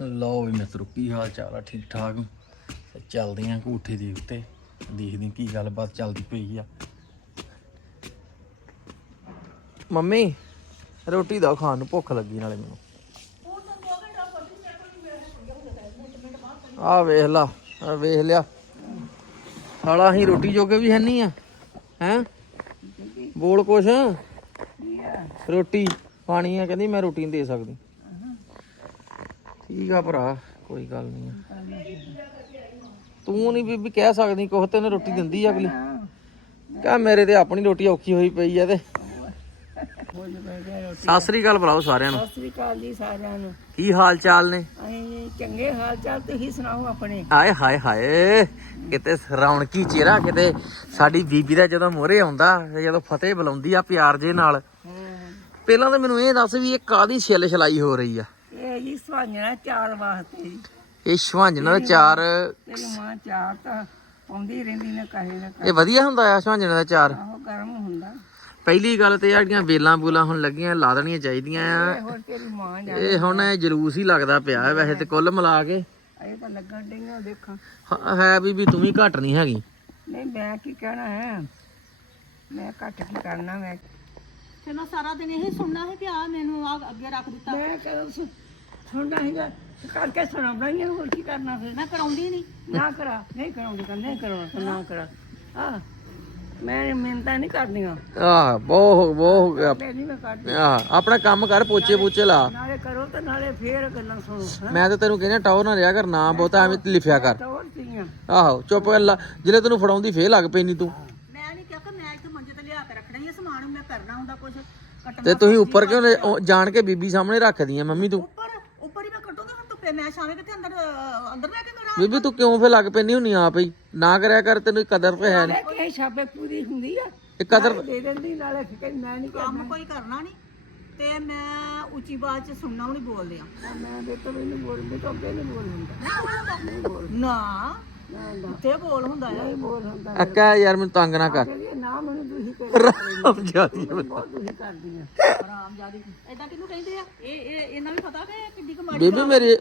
ਲਓ ਵੀ ਮਿੱਤਰੋ, ਕੀ ਹਾਲ ਚਾਲ ਆ? ਠੀਕ ਠਾਕ? ਤੇ ਚੱਲਦੇ ਆਂ ਕੋਠੇ ਦੇ ਉੱਤੇ। ਦੇਖਦੇ ਆਂ ਕੀ ਗੱਲਬਾਤ ਚੱਲਦੀ ਪਈ ਆ। ਮੰਮੀ, ਰੋਟੀ ਦਾ ਖਾਣ ਨੂੰ ਭੁੱਖ ਲੱਗੀ ਨਾਲੇ ਮੈਨੂੰ। ਆ ਵੇਖ ਲਾ ਆ ਵੇਖ ਲਿਆ। ਸਾਲਾ, ਅਸੀਂ ਰੋਟੀ ਜੋਗੇ ਵੀ ਹੈ ਨਹੀਂ ਆ, ਹੈ? ਬੋਲ ਕੁਛ। ਰੋਟੀ ਪਾਣੀ ਆ, ਕਹਿੰਦੀ ਮੈਂ ਰੋਟੀ ਨਹੀਂ ਦੇ ਸਕਦੀ। ਠੀਕ ਆ ਭਰਾ? ਕੋਈ ਗੱਲ ਨਹੀਂ। ਤੂੰ ਨਹੀਂ ਬੀਬੀ ਕਹਿ ਸਕਦੀ ਕੁਛ ਤੇ ਉਹਨੇ ਰੋਟੀ ਦਿੰਦੀ ਆ ਅਗਲੀ। ਕਹ ਮੇਰੇ ਤੇ ਆਪਣੀ ਰੋਟੀ ਔਖੀ ਹੋਈ ਪਈ ਆ ਤੇ। ਸਤਿ ਸ੍ਰੀ ਅਕਾਲ ਬੁਲਾਓ ਸਾਰਿਆਂ ਨੂੰ। ਸਤਿ ਸ੍ਰੀ ਅਕਾਲ ਜੀ ਸਾਰਿਆਂ ਨੂੰ। ਕੀ ਹਾਲ ਚਾਲ ਨੇ? ਅਸੀਂ ਚੰਗੇ ਹਾਲ ਚਾਲ ਤੁਸੀਂ ਸੁਣਾਓ ਆਪਣੇ? ਹਾਏ ਹਾਏ ਹਾਏ। ਕਿਤੇ ਰੌਣਕੀ ਚਿਹਰਾ ਕਿਤੇ ਸਾਡੀ ਬੀਬੀ ਦਾ ਜਦੋਂ ਮੋਹਰੇ ਆਉਂਦਾ ਜਦੋਂ ਫਤਿਹ ਬੁਲਾਉਂਦੀ ਆ ਪਿਆਰ ਜੇ ਨਾਲ। ਪਹਿਲਾਂ ਤਾਂ ਮੈਨੂੰ ਇਹ ਦੱਸ ਵੀ ਇਹ ਕਾਦੀ ਛਿੱਲ ਛਲਾਈ ਹੋ ਰਹੀ ਆ? ਜੀ ਸੁਹਾਨਣਾ ਚਾਰ ਵਾਸਤੇ ਜੀ। ਇਹ ਸ਼ਵਾਂਜਣਾ ਦਾ ਚਾਰ ਤੇਰੀ ਮਾਂ ਚਾਰ ਤਾਂ ਪਾਉਂਦੀ ਰਹਿੰਦੀ ਨੇ ਕਹੇ ਨਾ ਇਹ ਵਧੀਆ ਹੁੰਦਾ ਆ ਸ਼ਵਾਂਜਣਾ ਦਾ ਚਾਰ? ਆਹੋ ਗਰਮ ਹੁੰਦਾ। ਪਹਿਲੀ ਗੱਲ ਤੇ ਆ ਜਿਹੜੀਆਂ ਵੇਲਾਂ ਬੂਲਾਂ ਹੁਣ ਲੱਗੀਆਂ ਲਾ ਦੇਣੀਆਂ ਚਾਹੀਦੀਆਂ ਆ। ਇਹ ਹੋਰ ਤੇਰੀ ਮਾਂ ਜਾ ਇਹ ਹੁਣ ਇਹ ਜਲੂਸ ਹੀ ਲੱਗਦਾ ਪਿਆ ਹੈ ਵੈਸੇ ਤੇ ਕੁੱਲ ਮਿਲਾ ਕੇ। ਇਹ ਤਾਂ ਲੱਗਣ ਡਈਆਂ ਦੇਖਾਂ। ਹਾਂ, ਹੈ ਬੀਬੀ ਤੂੰ ਵੀ ਘੱਟ ਨਹੀਂ ਹੈਗੀ। ਨਹੀਂ ਮੈਂ ਕੀ ਕਹਿਣਾ ਹੈ? ਮੈਂ ਘੱਟ ਕੀ ਕਰਨਾ ਮੈਂ ਫਿਰ ਮੈਂ ਸਾਰਾ ਦਿਨ ਇਹ ਸੁਣਨਾ ਹੈ ਕਿ ਆ ਮੈਨੂੰ ਆ ਅੱਗੇ ਰੱਖ ਦਿੱਤਾ। ਮੈਂ ਕਦੋਂ ਸੁ- ਸੁਣਨਾ ਹੈਗਾ ਕਰਕੇ ਸੁਣਾਉਣਾ ਹੀ ਹੈ, ਹੋਰ ਕੀ ਕਰਨਾ ਫਿਰ? ਮੈਂ ਕਰਾਉਂਦੀ ਨਹੀਂ ਨਾ ਕਰਾ ਨਹੀਂ ਕਰਾਉਂਦੀ ਕਰ ਨਹੀਂ ਕਰਾਉਣਾ ਤਾਂ ਨਾ ਕਰਾ। ਆ ਮੈਂ ਮਿਹਨਤਾਂ ਨਹੀਂ ਕਰਦੀਆਂ ਆਹ ਬਹੁਤ ਬਹੁਤ ਹੋ ਗਿਆ। ਮੈਂ ਨਹੀਂ ਮੈਂ ਕਰਦੀ। ਆਹ ਆਪਣਾ ਕੰਮ ਕਰ ਪੋਚੇ ਪੋਚੇ ਲਾ। ਨਾਲੇ ਕਰੋ ਤੇ ਨਾਲੇ ਫੇਰ ਗੱਲਾਂ ਸੁਣੋ ਹੈਂ। ਮੈਂ ਤਾਂ ਤੈਨੂੰ ਕਹਿੰਦਾ ਟਾਵਰ ਨਾ ਰਿਹਾ ਕਰ ਨਾ ਬਹੁਤਾ ਐਵੇਂ ਲਿਖਿਆ ਕਰ। ਤੀਆਂ ਆਹੋ ਚੁੱਪ ਕਰ ਲਾ। ਜਿਹੜੇ ਤੈਨੂੰ ਫੜਾਉਂਦੀ ਫੇਰ ਲੱਗ ਪੈਣੀ ਤੂੰ। ਮੈਂ ਨਹੀਂ ਕਿਹਾ ਕਿ ਮੈਂ ਇੱਥੇ ਮੰਜੇ ਤੇ ਲਿਆ ਕੇ ਰੱਖਣਾ ਹੀ ਆ ਸਮਾਨ ਮੈਂ ਕਰਨਾ ਹੁੰਦਾ ਕੁਝ ਕੱਟਣਾ ਤੇ ਤੁਸੀਂ ਉੱਪਰ ਕਿਉਂ ਲੈ- ਉਹ ਜਾਣ ਕੇ ਬੀਬੀ ਸਾਹਮਣੇ ਰੱਖਦੀ ਆ ਮੰਮੀ ਤੂੰ। ਉੱਪਰ ਧੁੱਪੇ ਮੈਂ ਸ਼ਾਮੇ ਕਿੱਥੇ ਅੰਦਰ ਅਹ, ਅੰਦਰ ਬਹਿ ਕੇ ਕਰਾਂ? ਬੀਬੀ ਤੂੰ ਕਿਉਂ ਫੇਰ ਲੱਗ ਪੈਣੀ ਹੁੰਨੀ ਆਪ ਹੀ? ਨਾ ਕਰਿਆ ਕਰ ਤੈਨੂੰ ਕਦਰ ਤੇ ਹੈ ਨਹੀਂ ਕਿਹਾ ਛਾਪੇ ਪੂਰੀ ਹੁੰਦੀ ਆ। ਇਹ ਕਦਰ ਦੇ ਦਿੰਦੀ ਨਾਲੇ ਕਹਿੰਦੀ ਮੈਂ ਨਹੀਂ ਕੰਮ ਕੋਈ ਕਰਨਾ ਨਹੀਂ ਤੇ ਮੈਂ ਉੱਚੀ ਬਾਤ ਚ ਸੁਣਨਾ ਵੀ ਨਹੀਂ ਬੋਲਦੇ ਆ। ਕਰਨਾ ਮੈਂ ਦੇ ਤੋਂ ਨਹੀਂ ਬੋਲ ਮੈਂ ਤਾਂ ਅੱਗੇ ਨਹੀਂ ਬੋਲ ਹੁੰਦਾ ਨਾ ਨਾ ਉੱਥੇ ਬੋਲ ਹੁੰਦਾ ਆ। ਨਹੀਂ ਬੋਲ ਹੁੰਦਾ ਅੱਕਾ ਯਾਰ ਮੈਨੂੰ ਤੰਗ ਨਾ ਕਰ। ਕਹਿੰਦੀ ਨਾ ਮੈਨੂੰ ਤੁਸੀਂ ਕਰ ਰਾਮ ਜਾਦੀ ਬਹੁਤ ਤੁਸੀਂ ਕਰਦੀਆਂ ਆਰਾਮ ਜਿਆਦੀ। ਐਦਾਂ ਕਿਹਨੂੰ ਕਹਿੰਦੇ ਆ? ਇਹ ਇਹ ਇਹਨਾਂ ਵੀ ਪਤਾ ਕਿ ਕਿੱਡੀ ਕੁ ਮਾੜੀ ਬੀਬੀ ਮੇਰੀ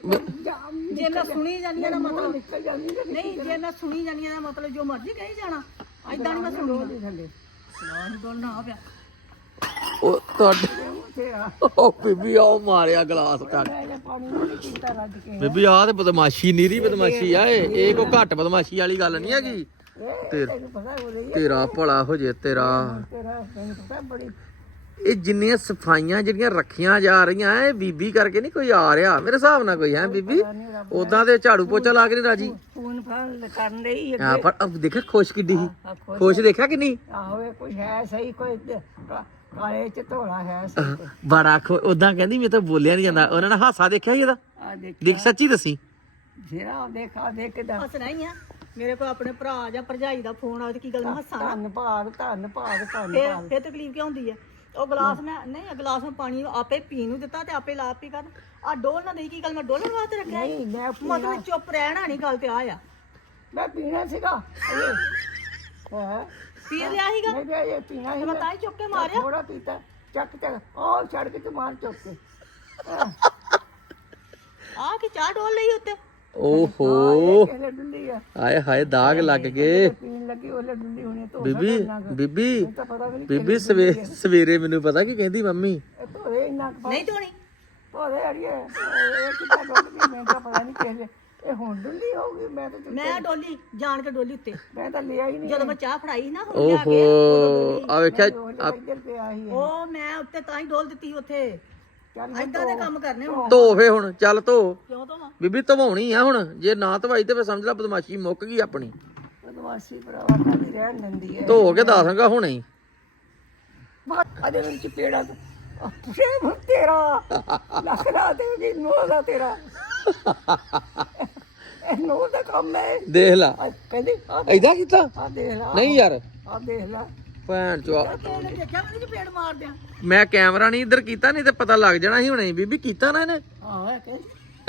ਜੇ ਮੈਂ ਸੁਣੀ ਜਾਂਦੀ ਆ ਦਾ ਮਤਲਬ ਨਿਕਲ ਜਾਂਦੀ ਨਹੀਂ ਜੇ ਮੈਂ ਸੁਣੀ ਜਾਂਦੀ ਆ ਦਾ ਮਤਲਬ ਜੋ ਮਰਜ਼ੀ ਕਹੀ ਜਾਣਾ ਐਦਾਂ ਨਹੀਂ ਮੈਂ ਸੁਣਦੀ ਥੱਲੇ ਨਾ ਹੀ ਬੋਲਣਾ ਆ ਪਿਆ। ਉਹ ਤੁਹਾਡੇ ਉਹ ਤੇਰਾ ਉਹ ਬੀਬੀ ਆਓ ਮਾਰਿਆ ਗਲਾਸ ਕੱਟ ਮੈਂ ਇਹ ਪਾਣੀ ਨਹੀਂ ਪੀਤਾ ਰੱਜ ਕੇ ਬੀਬੀ ਆਹ ਤੇ ਬਦਮਾਸ਼ੀ ਨੀਰੀ ਬਦਮਾਸ਼ੀ ਆ ਇਹ। ਇਹ ਕੋ ਘੱਟ ਬਦਮਾਸ਼ੀ ਵਾਲੀ ਗੱਲ ਨਹੀਂ ਹੈਗੀ। ਇਹ ਤੇਰਾ ਤੈਨੂੰ ਪਤਾ ਹੋ ਰਹੀ ਹੈ ਤੇਰਾ ਭਲਾ ਹੋ ਜੇ ਤੇਰਾ। ਤੇਰਾ ਤੈਨੂੰ ਪਤਾ ਬੜੀ ਇਹ ਜਿੰਨੀਆਂ ਸਫਾਈਆਂ ਜਿਹੜੀਆਂ ਰੱਖੀਆਂ ਜਾ ਰਹੀਆਂ ਇਹ ਬੀਬੀ ਕਰਕੇ ਨਹੀਂ ਕੋਈ ਆ ਰਿਹਾ। ਮੇਰੇ ਹਿਸਾਬ ਨਾਲ ਕੋਈ ਹੈ ਬੀਬੀ। ਉਦਾਂ ਤੇ ਝਾੜੂ ਪੋਚਾ ਲਾ ਕੇ ਨਹੀਂ ਰਾਜੀ। ਫੋਨ ਫਾਨ ਕਰਨ ਰਹੀ ਆ ਪਰ ਅਬ ਦੇਖਿਆ ਖੁਸ਼ ਕਿੱਡੀ ਸੀ? ਖੁਸ਼ ਖੁਸ਼ ਦੇਖਿਆ ਕਿ ਨਹੀਂ? ਆਹੋ ਇਹ ਕੋਈ ਹੈ ਸਹੀ ਕੋਈ ਕਾਲੇ ਚ ਧੋਲਾ ਹੈ ਸਹੀ ਤੇ ਬੜਾ ਖੁ ਉਦਾਂ ਕਹਿੰਦੀ ਮੈਂ ਤਾਂ ਬੋਲਿਆ ਨਹੀਂ ਜਾਂਦਾ। ਉਹਨਾਂ ਨੇ ਹਾਸਾ ਦੇਖਿਆ ਸੀ ਇਹਦਾ? ਆ ਦੇਖ ਸੱਚੀ ਦੱਸੀ? ਜਿਹੜਾ ਦੇਖ ਆ ਦੇਖ ਕਿਦਾ। ਹੱਸਣਾ ਹੀ ਆ ਮੇਰੇ ਕੋਲ ਆਪਣੇ ਭਰਾ ਜਾਂ ਭਰਜਾਈ ਦਾ ਫੋਨ ਤੇ ਕੀ ਗੱਲ ਮੈਂ ਹੱਸਾਂ? ਨਾ ਧੰਨ ਭਾਗ ਧੰਨ ਭਾਗ ਧੰਨ ਫਿਰ ਭਾਗ ਫਿਰ ਤਕਲੀਫ ਕਿਉਂ ਹੁੰਦੀ ਹੈ ਉਹ ਗਲਾਸ ਮੈਂ ਨਹੀਂ ਗਲਾਸ ਮੈਂ ਪਾਣੀ ਆਪੇ ਪੀਣ ਨੂੰ ਦਿੱਤਾ ਤੇ ਆਪੇ ਲਾ ਪੀ ਕਰ ਆ ਡੋਲ ਨਾ ਨਹੀਂ ਕੀ ਗੱਲ ਮੈਂ ਡੋਲਣ ਵਾਸਤੇ ਰੱਖਿਆ ਸੀ? ਨਹੀਂ ਮੈਂ ਮਤਲਬ ਚੁੱਪ ਰਹਿਣਾ ਨਹੀਂ ਗੱਲ ਤੇ ਆ ਆ ਮੈਂ ਪੀਣਾ ਸੀਗਾ। ਹੈ? ਪੀ ਲਿਆ ਸੀਗਾ? ਨਹੀਂ ਤੇ ਇਹ ਪੀਣਾ ਸੀ ਮੈਂ ਤਾਂ ਹੀ ਚੁੱਕ ਕੇ ਮਾਰਿਆ। ਥੋੜਾ ਪੀਤਾ ਚੱਕ ਚੱਕ ਉਹ ਛੱਡ ਕੇ ਤੇ ਮਾਰ ਚੁੱਕ ਕੇ। ਆ ਕੀ ਚਾਹ ਡੋਲ ਲਈ ਉੱਤੇ? ਓਹੋ। ਕਿਹਨੇ ਡੁੱਲੀ ਆ? ਆਏ ਹਾਏ ਦਾਗ ਲੱਗ ਗਏ। ਪੀਣ ਲੱਗੀ ਉਹਲੇ ਡੁੱਲੀ ਹੋਣੀ ਧੋ ਬੀਬੀ ਬੀਬੀ ਨਹੀਂ ਬੀਬੀ ਸਵੇ ਸਵੇਰੇ ਮੈਨੂੰ ਪਤਾ ਕੀ ਕਹਿੰਦੀ ਮੰਮੀ? ਧੋਰੇ ਇੰਨਾ ਨਹੀਂ ਧੋਣੀ। ਧੋਰੇ ਅੜੀਏ ਇਹ ਕਿੱਦਾਂ ਡੁੱਲ ਗਈ ਮੈਨੂੰ ਤਾਂ ਪਤਾ ਨਹੀਂ ਕਿਹਨੇ ਇਹ ਹੁਣ ਡੁੱਲੀ ਹੋਊਗੀ ਮੈਂ ਤਾਂ ਮੈਂ ਡੋਲੀ ਜਾਣ ਕੇ ਡੋਲੀ ਉੱਤੇ। ਮੈਂ ਤਾਂ ਲਿਆ ਹੀ ਨਹੀਂ। ਜਦੋਂ ਮੈਂ ਚਾਹ ਫੜਾਈ ਨਾ ਹੁਣ ਲਿਆ ਕੇ ਓਹੋ ਆ ਵੇਖਿਆ ਉਹ ਇੱਧਰ ਪਿਆ ਸੀ ਉਹ ਮੈਂ ਉੱਤੇ ਤਾਂ ਹੀ ਡੋਲ ਦਿੱਤੀ ਉੱਥੇ। ਚੱਲ ਐਦਾਂ ਦੇ ਕੰਮ ਕਰਨੇ ਹੁਣ। ਧੋ ਫੇ ਹੁਣ ਚੱਲ ਧੋ। ਕਿਉਂ ਧੋਵਾਂ? ਬੀਬੀ ਧਵਾਉਣੀ ਆ ਹੁਣ ਜੇ ਨਾ ਧਵਾਈ ਤੇ ਫੇ ਸਮਝ ਲੈ ਬਦਮਾਸ਼ੀ ਮੁੱਕ ਗਈ ਆਪਣੀ। ਬਦਮਾਸ਼ੀ ਭਰਾਵਾ ਕਾਹਦੀ ਰਹਿਣ ਦਿੰਦੀ ਹੈ। ਧੋ ਕੇ ਦੱਸਾਂਗਾ ਹੁਣੇ ਹੀ। ਅਦੇ ਵਿੱਚ ਪੇੜਾ ਤੇਰਾ ਲੱਖ ਰਾ ਦੇਗੀ ਨੋ ਦਾ ਤੇਰਾ। ਇਹ ਨੋ ਦਾ ਕੰਮ ਹੈ। ਦੇਖ ਲਾ। ਕਹਿੰਦੀ ਆ ਐਦਾਂ ਕੀਤਾ? ਆ ਦੇਖ ਲਾ। ਨਹੀਂ ਯਾਰ। ਆ ਦੇਖ ਲਾ। ਭੈਣ ਚੋ ਤੇਰੇ ਦੇਖਿਆ ਵੀ ਨਹੀਂ ਪੇੜ ਮਾਰ ਦਿਆਂ ਮੈਂ ਕੈਮਰਾ ਨਹੀਂ ਇੱਧਰ ਕੀਤਾ ਨਹੀਂ ਤੇ ਪਤਾ ਲੱਗ ਜਾਣਾ ਸੀ ਹੁਣੇ। ਬੀਬੀ ਕੀਤਾ ਨਾ ਇਹਨੇ। ਹਾਂ ਇਹ ਕਹਿੰਦੀ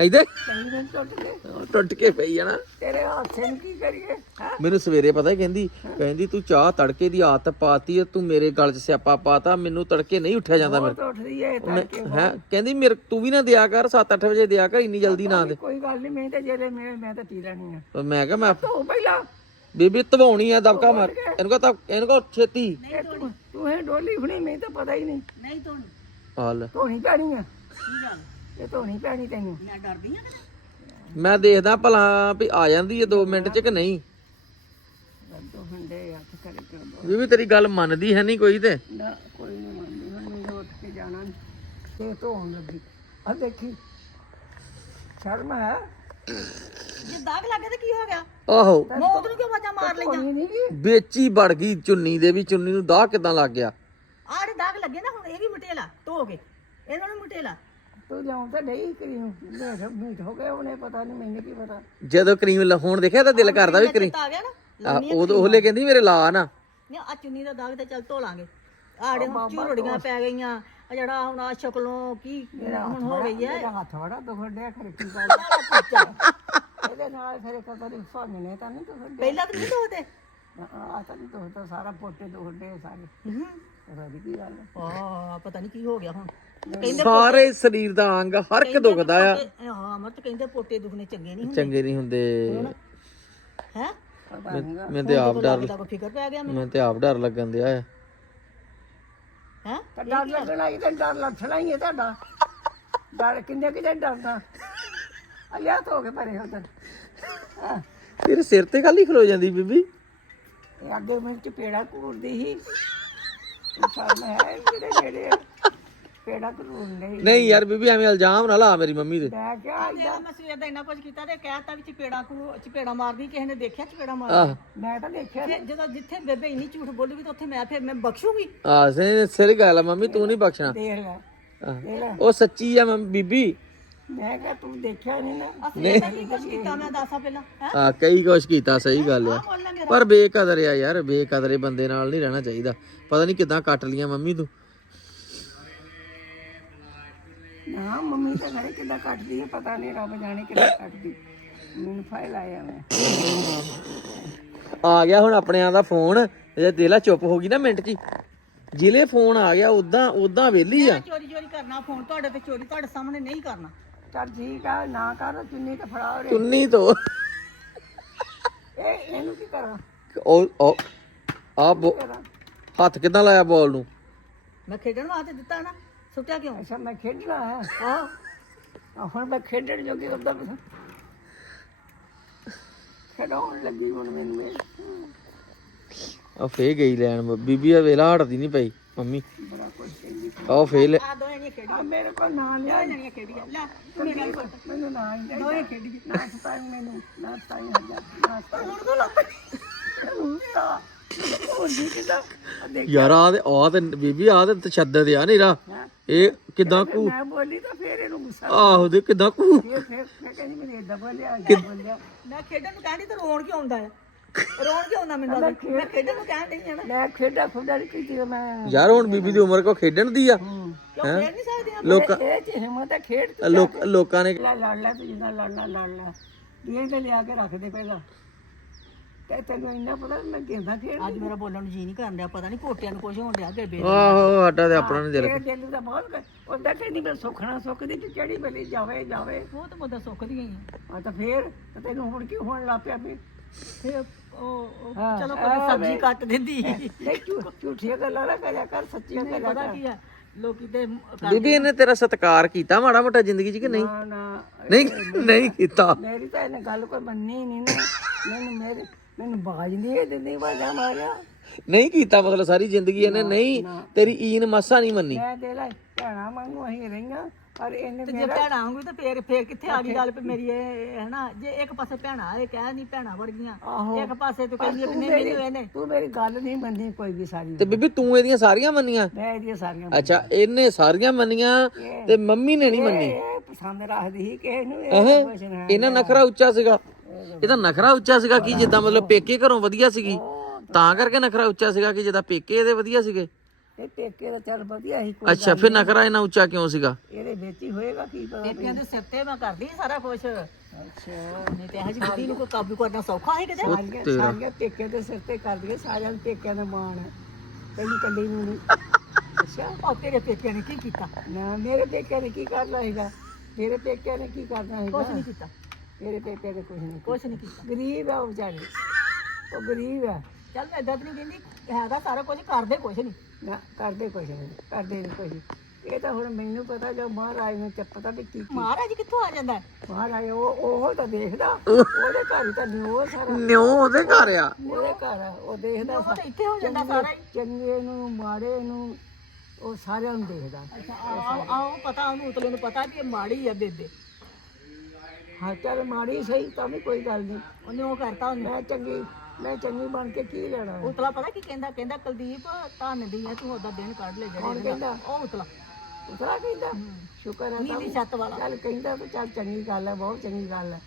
ਦਿਨ ਟੁੱਟ ਗਏ। ਟੁੱਟ ਕੇ ਪਈ ਆ ਨਾ। ਤੇਰੇ ਹਾਥੇ ਨੂੰ ਕੀ ਕਰੀਏ? ਹੈ? ਮੈਨੂੰ ਸਵੇਰੇ ਪਤਾ ਕਹਿੰਦੀ ਕਹਿੰਦੀ ਤੂੰ ਚਾਹ ਤੜਕੇ ਦੀ ਆਦਤ ਪਾਤੀ ਆ ਤੂੰ ਮੇਰੇ ਗਲ 'ਚ ਸਿਆਪਾ ਪਾਤਾ ਮੈਨੂੰ ਤੜਕੇ ਨਹੀਂ ਉੱਠਿਆ ਜਾਂਦਾ ਮੇਰੇ ਬਹੁਤ ਉੱਠਦੀ ਹੈ ਤੜਕੇ। ਹੈ ਕਹਿੰਦੀ ਮੇਰੇ ਤੂੰ ਵੀ ਨਾ ਦਿਆ ਕਰ 7-8 ਵਜੇ ਦਿਆ ਕਰ ਇੰਨੀ ਜਲਦੀ ਨਾ ਦੇ। ਕੋਈ ਗੱਲ ਨਹੀਂ ਮੈਂ ਤਾਂ ਜਿਹੜੇ ਮੈਂ ਮੈਂ ਤਾਂ ਪੀ ਲੈਣੀ ਆ। ਮੈਂ ਕਿਹਾ ਮੈਂ ਤੂੰ ਪਹਿਲਾਂ। ਬੀਬੀ ਧਵਾਉਣੀ ਆ ਦਬਕਾ ਮਾਰ। ਇਹਨੂੰ ਕਹ ਤਾਂ ਇਹਨੂੰ ਕਹ ਛੇਤੀ। ਇਹ ਤੂੰ ਤੂੰ ਇਹ ਡੋਲੀ ਹੁਣੀ ਮੈਨੂੰ ਤਾਂ ਪਤਾ ਹੀ ਨਹੀਂ। ਹਾਲ ਧੋਣੀ। ਪੈਣੀ ਆ। ਧੋਣੀ ਪੈਣੀ ਤੈਨੂੰ। ਮੈਂ ਡਰਦੀ ਆ ਮੈਂ ਦੇਖਦਾ ਭਲਾ ਵੀ ਆ ਜਾਂਦੀ ਹੈ 2 ਮਿੰਟ 'ਚ ਕਿ ਨਹੀਂ। ਦੋ ਹੁੰਦੇ ਹੱਥ ਕਰੇ ਕਿਉਂ ਬੀਬੀ ਤੇਰੀ ਗੱਲ ਮੰਨਦੀ ਹੈ ਨਹੀਂ ਕੋਈ ਤੇ? ਨਾ ਕੋਈ ਨਹੀਂ ਮੰਨਦੀ ਹੁਣ ਮੈਨੂੰ ਉੱਠ ਕੇ ਜਾਣਾ ਨੀ। ਤੇ ਧੋਣ ਲੱਗੀ। ਆ ਦੇਖੀ। ਸ਼ਰਮ ਹੈ? ਜੇ ਦਾਗ ਲੱਗੇ ਤਾਂ ਕੀ ਹੋ ਗਿਆ? ਆਹੋ। ਮੈਂ ਉਹਨੂੰ ਕਿਉਂ ਵਾਜਾ ਮਾਰ ਲਈਆਂ? ਕੋਈ ਨਹੀਂ ਗੀ? ਵਿੱਚ ਵੜ ਗਈ ਚੁੰਨੀ ਦੇ ਵੀ ਚੁੰਨੀ ਨੂੰ ਦਾਹ ਕਿਦਾਂ ਲੱਗ ਗਿਆ? ਆੜੇ ਦਾਗ ਲੱਗੇ ਨਾ ਹੁਣ ਇਹ ਵੀ ਮਟੇਲਾ ਧੋ ਕੇ। ਇਹਨਾਂ ਨੂੰ ਮਟੇਲਾ। ਤੂੰ ਲਿਆਉਂ ਤਾਂ ਨਹੀਂ ਕਰੀਮ। ਮੇਠ ਮੀਠ ਹੋ ਗਿਆ ਉਹਨੇ ਪਤਾ ਨਹੀਂ ਮੈਨੂੰ ਕੀ ਪਤਾ। ਜਦੋਂ ਕਰੀਮ ਲਾਉਣ ਦੇਖਿਆ ਤਾਂ ਦਿਲ ਕਰਦਾ ਵੀ ਕਰੀਮ। ਆ ਗਿਆ ਨਾ ਉਦੋਂ ਉਹਲੇ ਕਹਿੰਦੀ ਮੇਰੇ ਲਾ ਨਾ। ਨਹੀਂ ਆ ਚੁੰਨੀ ਦਾ ਦਾਗ ਤੇ ਚੱਲ ਧੋ ਲਾਂਗੇ। ਆੜੇ ਝੁਰੜੀਆਂ ਪੈ ਗਈਆਂ ਆ ਜਿਹੜਾ ਹੁਣ ਆ ਸ਼ਕਲੋਂ ਕੀ ਹੁਣ ਹੋ ਗਈ ਹੈ। ਮੇਰਾ ਹੱਥ ਬੜਾ ਦੁਖਣ ਡਿਆ ਖਰੇ ਕੀ ਗੱਲ। ਇਹਦੇ ਨਾਲ ਫਿਰ ਨਹੀਂ ਫੰਗਨੇ ਤਾਂ ਨਹੀਂ ਦੁਖਣ ਡਿਆ। ਪਹਿਲਾਂ ਤਾਂ ਨਹੀਂ ਧੋਤੇ? ਆ ਤਾਂ ਨਹੀਂ ਦੁਖਦਾ ਸਾਰਾ ਪੋਟੇ ਦੁਖਣ ਡੇ ਸਾਰੇ। ਪਤਾ ਨਹੀਂ ਕੀ ਗੱਲ ਹੈ। ਆ ਪਤਾ ਨਹੀਂ ਕੀ ਹੋ ਗਿਆ ਹੁਣ। ਕਹਿੰਦੇ ਸਾਰੇ ਸਰੀਰ ਦਾ ਅੰਗ ਹਰ ਇੱਕ ਦੁਖਦਾ ਆ। ਪੋਟੇ- ਹਾਂ ਮਤ ਕਹਿੰਦੇ ਪੋਟੇ ਦੁਖਣੇ ਚੰਗੇ ਨਹੀਂ ਹੁੰਦੇ। ਚੰਗੇ ਨਹੀਂ ਹੁੰਦੇ। ਹੈ? ਪਤਾ ਨਹੀਂ ਮੈਂ ਤੇ ਆਪ ਡਰ ਦਾ ਕੋਈ ਫਿਕਰ ਪੈ ਗਿਆ ਮੈਂ ਤੇ ਆਪ ਡਰ ਲੱਗਣ ਦਿਆ ਆ। ਹੈ? ਤਾਂ ਡਰ ਲੱਗਣਾ ਹੀ ਤਾਂ ਡਰ ਲੱਥਣਾ ਹੀ ਹੈ ਤੁਹਾਡਾ। ਡਰ ਕਿੰਨੇ ਕਿਤੇ ਡਰਦਾ? ਅਲਿਆ ਧੋ ਕੇ ਪਰੇ ਉਧਰ ਹਾਂ ਤੇਰੇ ਸਿਰ ਤੇ ਖਾਲੀ ਖਲੋ ਜਾਂਦੀ ਬੀਬੀ। ਇਹ ਅੱਗੇ ਮੈਂ ਚਪੇੜਾ ਘੂਰਦੀ ਸੀ। ਇਨਸਾਨ ਹੈ ਜਿਹੜੇ ਜਿਹੜੇ ਆ, ਪੇੜਾ ਘੂਰਨ ਨਹੀਂ ਨਹੀਂ ਯਾਰ ਬੀਬੀ ਐਵੇਂ ਇਲਜ਼ਾਮ ਨਾ ਲਾ ਮੇਰੀ ਮੰਮੀ ਤੇ ਮੈਂ ਕਿਹਾ ਤੇਰਾ ਮੈਂ ਸਵੇਰ ਦਾ ਇੰਨਾ ਕੁਝ ਕੀਤਾ ਤੇ ਕਹਿਤਾ ਵੀ ਚਪੇੜਾ ਕੋ ਚਪੇੜਾ ਮਾਰਦੀ ਕਿਸੇ ਨੇ ਦੇਖਿਆ ਚਪੇੜਾ ਮਾਰ ਆਹ। ਮੈਂ ਤਾਂ ਦੇਖਿਆ ਫਿਰ ਜਦੋਂ ਜਿੱਥੇ ਬੇਬੇ ਇੰਨੀ ਝੂਠ ਬੋਲੂਗੀ ਤਾਂ ਉੱਥੇ ਮੈਂ ਫਿਰ ਮੈਂ ਬਖਸ਼ੂਗੀ? ਆ ਸੇ ਸਿਰ ਗੱਲ ਆ ਮੰਮੀ ਤੂੰ ਨਹੀਂ ਬਖਸ਼ਣਾ। ਦੇਖ ਲੈ ਆਹ, ਦੇਖ ਲੈ। ਉਹ ਸੱਚੀ ਆ ਮੰਮੀ ਬੀਬੀ। ਮੈਂ ਕਿਹਾ ਤੂੰ ਦੇਖਿਆ ਨਹੀਂ ਨਾ। ਅਸੀਂ ਤਾਂ ਕੀ ਕੁਝ ਕੀਤਾ ਮੈਂ ਦੱਸਾਂ ਪਹਿਲਾਂ ਹੈ? ਆ ਕਈ ਕੁਛ ਕੀਤਾ ਸਹੀ ਗੱਲ ਆ। ਮੇਰਾ। ਪਰ ਬੇਕਦਰ ਆ ਯਾਰ ਬੇਕਦਰੇ ਬੰਦੇ ਨਾਲ ਨਹੀਂ ਰਹਿਣਾ ਚਾਹੀਦਾ। ਪਤਾ ਨਹੀਂ ਕਿਦਾਂ ਕੱਟ ਲੀਆਂ ਮੰਮੀ ਤੂੰ। ਨਾ ਮੰਮੀ ਤਾਂ ਘਰੇ ਕਿੱਦਾਂ ਕੱਟਦੀ ਹੈ ਪਤਾ ਨਹੀਂ ਰੱਬ ਜਾਣੇ ਕਿੱਦਾਂ ਕੱਟਦੀ। ਮੈਨੂੰ ਫਾਇਲ ਆਇਆ ਮੈਂ ਆ ਗਿਆ ਹੁਣ ਆਪਣਿਆਂ ਦਾ ਫੋਨ ਜੇ ਦਿਲਾ ਚੁੱਪ ਹੋ ਗਈ ਨਾ ਮਿੰਟ 'ਚ ਹੀ। ਜਿਲੇ ਫੋਨ ਆ ਗਿਆ ਉਦਾਂ ਉਦਾਂ ਵੇਲੀ ਆ। ਚੋਰੀ ਚੋਰੀ ਕਰਨਾ ਫੋਨ ਤੁਹਾਡੇ ਤੇ ਚੋਰੀ ਤੁਹਾਡੇ ਸਾਹਮਣੇ ਨਹੀਂ ਕਰਨਾ। ਚੱਲ ਠੀਕ ਆ ਨਾ ਕਰ ਚੁੰਨੀ ਤੇ ਫੜਾ ਉਰੇ। ਚੁੰਨੀ ਤੋਂ। ਇਹ ਇਹਨੂੰ ਕੀ ਕਰਾਂ? ਉਹ ਉਹ ਆ ਬੋ- ਕਰਾਂ? ਹੱਥ ਕਿਦਾਂ ਲਾਇਆ ਬਾਲ ਨੂੰ? ਮੈਂ ਖੇਡਣ ਵਾਸਤੇ ਦਿੱਤਾ ਨਾ ਸੁੱਟਿਆ ਕਿਉਂ? ਅੱਛਾ ਮੈਂ ਖੇਡਣਾ ਹੈ। ਹਾਂ। ਆ ਹੁਣ ਮੈਂ ਖੇਡਣ ਜੋਗੀ ਉਧਰ ਖੇਡਾਉਣ ਲੱਗੀ ਹੁਣ ਮੈਨੂੰ ਇਹ। ਆ ਫੇ ਗਈ ਲੈਣ ਬੀਬੀ ਆ ਵੇਲਾ ਹਟਦੀ ਨਹੀਂ ਪਈ ਮੰਮੀ। ਬੜਾ ਕੁਝ ਕਹਿੰਦੀ ਆ ਫੇ ਲੈ ਆ ਆ ਮੇਰੇ ਕੋਲ ਨਾਂ ਲਿਆ। ਜਣੀਆਂ ਖੇਡੀਆਂ। ਲੈ ਤੂੰ ਮੇਰੀ ਗੱਲ ਸੁਣ। ਮੈਨੂੰ ਨਾਂ ਹੀ ਨਹੀਂ ਦੋਏ ਖੇਡੀ। ਨਾ ਸਤਾਈ ਮੈਨੂੰ ਨਾ ਸਤਾਈ ਹਜ਼ਾਰ ਨਾ ਸਤਾਈ। ਹੁਣ ਕੋ ਲੱਗ ਉਹ ਜੀ ਕਿਦਾ? ਦੇਖ। ਯਾਰ ਆ ਤੇ ਆ ਤੇ ਬੀਬੀ ਆ ਤੇ ਤਸ਼ੱਦਦ ਆ ਨੀਰਾ। ਹੈਂ। ਇਹ ਕਿਦਾਂ ਕੂ ਮੈਂ ਬੋਲੀ ਤਾਂ ਫੇਰ ਇਹਨੂੰ ਗੁੱਸਾ ਆਹੋ ਦੇ ਕਿਦਾਂ ਕੂ ਫੇਰ ਮੈਂ ਕਹਿੰਦੀ ਮੈਨੂੰ ਏਦਾਂ ਬੋਲਿਆ ਏਦਾਂ ਬੋਲਿਆ। ਮੈਂ ਖੇਡਣ ਨੂੰ ਕਹਿੰਦੀ ਤੇ ਰੋਣ ਕਿਉਂ ਆਉਂਦਾ ਹੈ? ਰੋਣ ਕਿਉਂ ਆਉਂਦਾ ਮੈਨੂੰ ਦੱਸ। ਮੈਂ ਖੇਡਣ ਨੂੰ ਕਹਿਣ ਡਈ ਆ ਨਾ। ਮੈਂ ਖੇਡਾ ਖੁੱਡਾ ਨਹੀਂ ਕੀਤੀ ਮੈਂ ਯਾਰ ਹੁਣ ਬੀਬੀ ਦੀ ਉਮਰ ਕੋ ਖੇਡਣ ਦੀ ਆ। ਹੂੰ। ਕਿਉਂ ਖੇਡ ਨਹੀਂ ਸਕਦੀ ਆ ਲੋਕ ਇਹ ਚ ਹਿੰਮਤ ਹੈ ਖੇਡ ਤੂੰ ਲੋਕ ਲੋਕਾਂ ਨੇ ਲੈ ਲੜ ਲੈ ਤੂੰ ਜਿੰਨਾ ਲੜਨਾ ਲੜ ਲੈ। ਇਹ ਤੇ ਲਿਆ ਕੇ ਰੱਖ ਦੇ ਪਹਿਲਾਂ। ਤੇ ਤੈਨੂੰ ਇੰਨਾ ਪਤਾ ਵੀ ਮੈਂ ਕਿੰਦਾ ਖੇਡ ਅੱਜ ਮੇਰਾ ਬੋਲਣ ਨੂੰ ਜੀ ਨਹੀਂ ਕਰਨ ਡਿਆ ਪਤਾ ਨਹੀਂ ਪੋਟਿਆਂ ਨੂੰ ਕੁਝ ਹੋਣ ਡਿਆ ਬੇਬੇ ਆਹੋ ਸਾਡਾ ਤੇ ਆਪਣਾ ਨਹੀਂ ਦਿਲ ਇਹ ਦਿਲ ਦਾ ਬਹੁਤ ਉਹਦਾ ਕਹਿੰਦੀ ਮੈਂ ਸੁਖਣਾ ਸੁਖਦੀ ਤੇ ਕਿਹੜੀ ਵੇਲੇ ਜਾਵੇ ਜਾਵੇ। ਉਹ ਤਾਂ ਮੁੱਦਾ ਸੁੱਕ ਦੀਆਂ ਹੀ ਆ। ਆ ਤਾਂ ਫੇਰ ਤੇ ਤੈਨੂੰ ਹੁਣ ਕੀ ਹੋਣ ਲੱਗ ਪਿਆ ਵੀ ਫਿਰ ਉਹ ਉਹ ਹਾਂ, ਚਲੋ ਕੋਈ ਸਬਜ਼ੀ ਕੱਟ ਦਿੰਦੀ। ਨਹੀਂ ਝੂ- ਝੂਠੀਆਂ ਗੱਲਾਂ ਨਾ ਕਰਿਆ ਕਰ ਸੱਚੀਆਂ ਗੱਲਾਂ ਪਤਾ ਕਰ। ਕੀ ਆ ਲੋਕੀ ਤੇ ਬੀਬੀ ਇਹਨੇ ਤੇਰਾ ਸਤਿਕਾਰ ਕੀਤਾ ਮਾੜਾ ਮੋਟਾ ਜ਼ਿੰਦਗੀ 'ਚ ਕਿ ਨਹੀਂ? ਨਾ ਨਾ ਨਹੀਂ ਨਹੀਂ ਕੀਤਾ। ਮੇਰੀ ਤਾਂ ਇਹਨੇ ਗੱਲ ਕੋਈ ਮੰਨੀ ਨਹੀਂ ਨਾ। ਮੈਨੂੰ ਮੇਰੇ ਮੈਨੂੰ ਬਾਜ ਨਹੀਂ ਦਿੰਦੀ ਬਾਜਾ ਮਾਰਿਆ। ਨਹੀਂ ਕੀਤਾ ਮਤਲਬ ਸਾਰੀ ਜ਼ਿੰਦਗੀ ਇਹਨੇ ਨਹੀਂ ਤੇਰੀ ਈਨ ਮਸਾ ਨਹੀਂ ਮੰਨੀ। ਮੈਂ ਦੇ ਲੈ ਭੈਣਾ ਵਾਂਗੂ ਅਸੀਂ ਰਹੀਆਂ। ਪਰ ਇਹਨੇ ਜੇ ਭੈਣਾਂ ਆਉਂਗੀ ਤਾਂ ਫੇਰ ਫੇਰ ਕਿੱਥੇ ਆ ਗਈ ਗੱਲ ਵੀ ਮੇਰੀ ਇਹ ਹੈ ਨਾ ਜੇ ਇੱਕ ਪਾਸੇ ਭੈਣਾਂ ਇਹ ਕਹਿ ਨਹੀਂ ਭੈਣਾਂ ਵਰਗੀਆਂ ਆਹੋ। ਇੱਕ ਪਾਸੇ ਤੂੰ ਕਹਿੰਦੀ ਤੂੰ ਮੇਰੀ ਮੈਨੂੰ ਇਹਨੇ ਤੂੰ ਮੇਰੀ ਗੱਲ ਨਹੀਂ ਮੰਨੀ ਕੋਈ ਵੀ ਸਾਰੀ ਤੇ ਬੀਬੀ ਤੂੰ ਇਹਦੀਆਂ ਸਾਰੀਆਂ ਮੰਨੀਆਂ? ਮੈਂ ਇਹਦੀਆਂ ਸਾਰੀਆਂ ਅੱਛਾ ਇਹਨੇ ਸਾਰੀਆਂ ਮੰਨੀਆਂ ਤੇ ਮੰਮੀ ਨੇ ਨਹੀਂ ਮੰਨੀ? ਇਹ ਪਸੰਦ ਰੱਖਦੀ ਸੀ ਕਿਸੇ ਨੂੰ ਇਹ ਕੁਛ ਨਾ ਇਹਨਾਂ ਨਖਰਾ ਉੱਚਾ ਸੀਗਾ। ਇਹਦਾ ਨਖਰਾ ਉੱਚਾ ਸੀਗਾ ਕਿ ਜਿੱਦਾਂ ਮਤਲਬ ਪੇਕੇ ਘਰੋਂ ਵਧੀਆ ਸੀਗੀ। ਤਾਂ ਕਰਕੇ ਨਖਰਾ ਉੱਚਾ ਸੀਗਾ ਕਿ ਜਿੱਦਾਂ ਪੇਕੇ ਇਹਦੇ ਵਧੀਆ ਸੀਗੇ। ਇਹ ਪੇਕੇ ਦਾ ਚੱਲ ਵਧੀਆ ਸੀ ਕੋਈ ਅੱਛਾ ਫਿਰ ਨਖਰਾ ਇਹਨਾਂ ਉੱਚਾ ਕਿਉਂ ਸੀਗਾ? ਇਹਦੇ ਵਿੱਚ ਹੀ ਹੋਏਗਾ ਕੀ ਪਤਾ ਪੇਕਿਆਂ ਦੇ ਸਿਰ ਤੇ ਮੈਂ ਕਰਦੀ ਸਾਰਾ ਕੁਝ ਅੱਛਾ। ਨਹੀਂ ਤੇ ਇਹ ਜਿਹੀ ਨੂੰ ਕੋਈ ਕਾਬੂ ਕਰਨਾ ਸੌਖਾ ਹੈ ਕਿਤੇ? ਸਾਰੀਆਂ ਸਾਰੀਆਂ ਪੇਕੇ ਦੇ ਸਿਰ ਤੇ ਕਰ ਦਈਏ ਸਾਰਿਆਂ ਨੂੰ ਪੇਕਿਆਂ ਦਾ ਮਾਣ ਹੈ। ਤੈਨੂੰ ਕੱਲੀ ਨੂੰ ਨਹੀਂ। ਅੱਛਾ ਉਹ ਤੇਰੇ ਪੇਕਿਆਂ ਨੇ ਕੀ ਕੀਤਾ? ਨਾ ਮੇਰੇ ਪੇਕਿਆਂ ਨੇ ਕੀ ਕਰਨਾ ਹੈਗਾ ਮੇਰੇ ਪੇਕਿਆਂ ਨੇ ਕੀ ਕਰਨਾ ਹੈਗਾ ਕੁਝ ਨਹੀਂ ਕੀਤਾ। ਮੇਰੇ ਪੇਕਿਆਂ ਨੇ ਕੁਝ ਨਹੀਂ ਕੁਝ ਨਹੀਂ ਕੀਤਾ। ਗਰੀਬ ਆ ਉਹ ਵਿਚਾਰੇ। ਉਹ ਗਰੀਬ ਆ। ਚੱਲ ਮੈਂ ਇਦਾਂ ਨਹੀਂ ਕਹਿੰਦੀ ਹੈਗਾ ਸਾਰਾ ਕੁਝ ਕਰਦੇ ਕੁਝ ਨਹੀਂ। ਨਾ ਕਰਦੇ ਕੁਝ ਨਹੀਂ ਕਰਦੇ ਨਹੀਂ ਕੁਝ ਇਹ ਤਾਂ ਹੁਣ ਮੈਨੂੰ ਪਤਾ ਜੋ ਮਹਾਰਾਜ ਨੂੰ ਚ ਪਤਾ ਵੀ ਕੀ ਕੀ ਮਹਾਰਾਜ ਕਿੱਥੋਂ ਆ ਜਾਂਦਾ? ਮਹਾਰਾਜ ਉਹ ਉਹ ਤਾਂ ਦੇਖਦਾ ਉਹਦੇ ਘਰ ਹੀ ਤਾਂ ਨਿਓ ਸਾਰਾ। ਨਿਉ ਉਹਦੇ ਘਰ ਆ? ਉਹਦੇ ਘਰ ਆ, ਉਹ ਦੇਖਦਾ ਉਹ ਤਾਂ ਇੱਥੇ ਹੋ ਜਾਂਦਾ ਸਾਰਾ ਹੀ। ਚੰਗੇ ਨੂੰ ਮਾੜੇ ਨੂੰ ਉਹ ਸਾਰਿਆਂ ਨੂੰ ਦੇਖਦਾ। ਅੱਛਾ ਆਓ ਆਓ ਪਤਾ ਉਹਨੂੰ ਉਤਲੇ ਨੂੰ ਪਤਾ ਵੀ ਇਹ ਮਾੜੀ ਆ ਬੇਬੇ। ਹਾਂ ਚੱਲ ਮਾੜੀ ਸਹੀ ਤਾਂ ਵੀ ਕੋਈ ਗੱਲ ਨਹੀਂ ਉਹਨੇ ਉਹ ਕਰਤਾ ਉਹਨੇ। ਚੰਗੀ ਮੈਂ ਚੰਗੀ ਬਣ ਕੇ ਕੀ ਲੈਣਾ ਹੈ? ਉਤਲਾ ਪਤਾ ਕੀ ਕਹਿੰਦਾ? ਕਹਿੰਦਾ ਕੁਲਦੀਪ ਧੰਨ ਦੀ ਆ ਤੂੰ ਉਹਦਾ ਦਿਨ ਕੱਢ ਲੈ ਕੌਣ ਜਿਹੜੇ ਕਹਿੰਦਾ? ਉਹ ਉਤਲਾ। ਉਤਰਾ ਕਹਿੰਦਾ? ਸ਼ੁਕਰ ਹੈ ਤਾਂ। ਨੀਲੀ ਛੱਤ ਵਾਲਾ। ਚੱਲ ਕਹਿੰਦਾ ਤਾਂ ਚੱਲ ਚੰਗੀ ਗੱਲ ਹੈ ਬਹੁਤ ਚੰਗੀ ਗੱਲ ਹੈ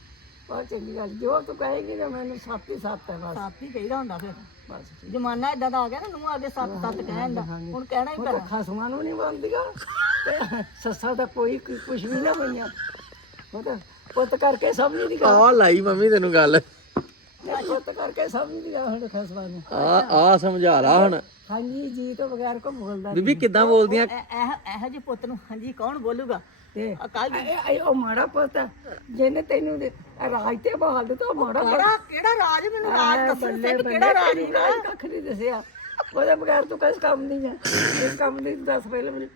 ਬਹੁਤ ਚੰਗੀ ਗੱਲ। ਜੋ ਤੂੰ ਕਹੇਗੀ ਨਾ ਮੈਨੂੰ ਸੱਤ ਹੀ ਸੱਤ ਹੈ ਬਸ। ਸਾਥੀ ਕਹੀਦਾ ਹੁੰਦਾ ਫਿਰ। ਬਸ ਜਮਾਨਾ ਇਦਾਂ ਦਾ ਆ ਗਿਆ ਨਾ ਨੂੰ ਅੱਗੇ ਸੱਤ ਸੱਤ ਕਹਿਣ ਦਾ। ਹੁਣ ਕਹਿਣਾ ਹੀ ਉਹ ਪੈਣਾ। ਤਾਂ ਖਸਮਾਂ ਨੂੰ ਨਹੀਂ ਬੰਦੀਆਂ ਤੇ ਸੱਸਾਂ ਦਾ ਕੋਈ ਕੁਝ ਵੀ ਨਾ ਬਈਆਂ ਉਹ ਤਾਂ ਪੁੱਤ ਕਰਕੇ ਸਮਝੀ ਦੀ ਗੱਲ ਆ ਲਾਈ ਮੰਮੀ ਤੈਨੂੰ ਗੱਲ। ਪੁੱਤ ਕਰਕੇ ਸਮਝੀ ਦੀ ਗੱਲ ਹੁਣ ਖਸਮਾਂ ਨੂੰ। ਆ ਆ ਸਮਝਾ ਲਾ ਹੁਣ। ਹਾਂਜੀ ਜੀ ਤੋਂ ਬਗੈਰ ਕੋ ਬੋਲਦਾ ਬੀਬੀ ਕਿੱਦਾਂ ਬੋਲਦੀਆਂ? ਇਹ ਇਹ ਇਹੋ ਜਿਹੇ ਪੁੱਤ ਨੂੰ ਹਾਂਜੀ ਕੌਣ ਬੋਲੂਗਾ? ਤੇ ਕੱਲ ਇਹ- ਇਹ ਉਹ ਮਾੜਾ ਪੁੱਤ ਆ, ਜਿਹਨੇ ਤੈਨੂੰ ਦੇ- ਰਾਜ ਤੇ ਬਹਾਲ ਦਿੱਤਾ ਉਹ ਮਾੜਾ ਪੁੱਤ। ਕਿਹੜਾ ਕਿਹੜਾ ਰਾਜ? ਮੈਨੂੰ ਰਾਜ ਆ, ਦੱਸੋ ਬੱਲੇ ਸਿੱਖ ਬੱਲੇ, ਕਿਹੜਾ ਰਾਜ ਤੈਨੂੰ ਰਾਜ ਕੱਖ ਨਹੀਂ ਦੱਸਿਆ। ਉਹਦੇ ਬਗੈਰ ਤੂੰ ਕਿਸ ਕੰਮ ਨਹੀਂ ਆ। ਇਸ ਕੰਮ ਦੀ ਦੱਸ ਪਹਿਲੇ ਮੈਨੂੰ?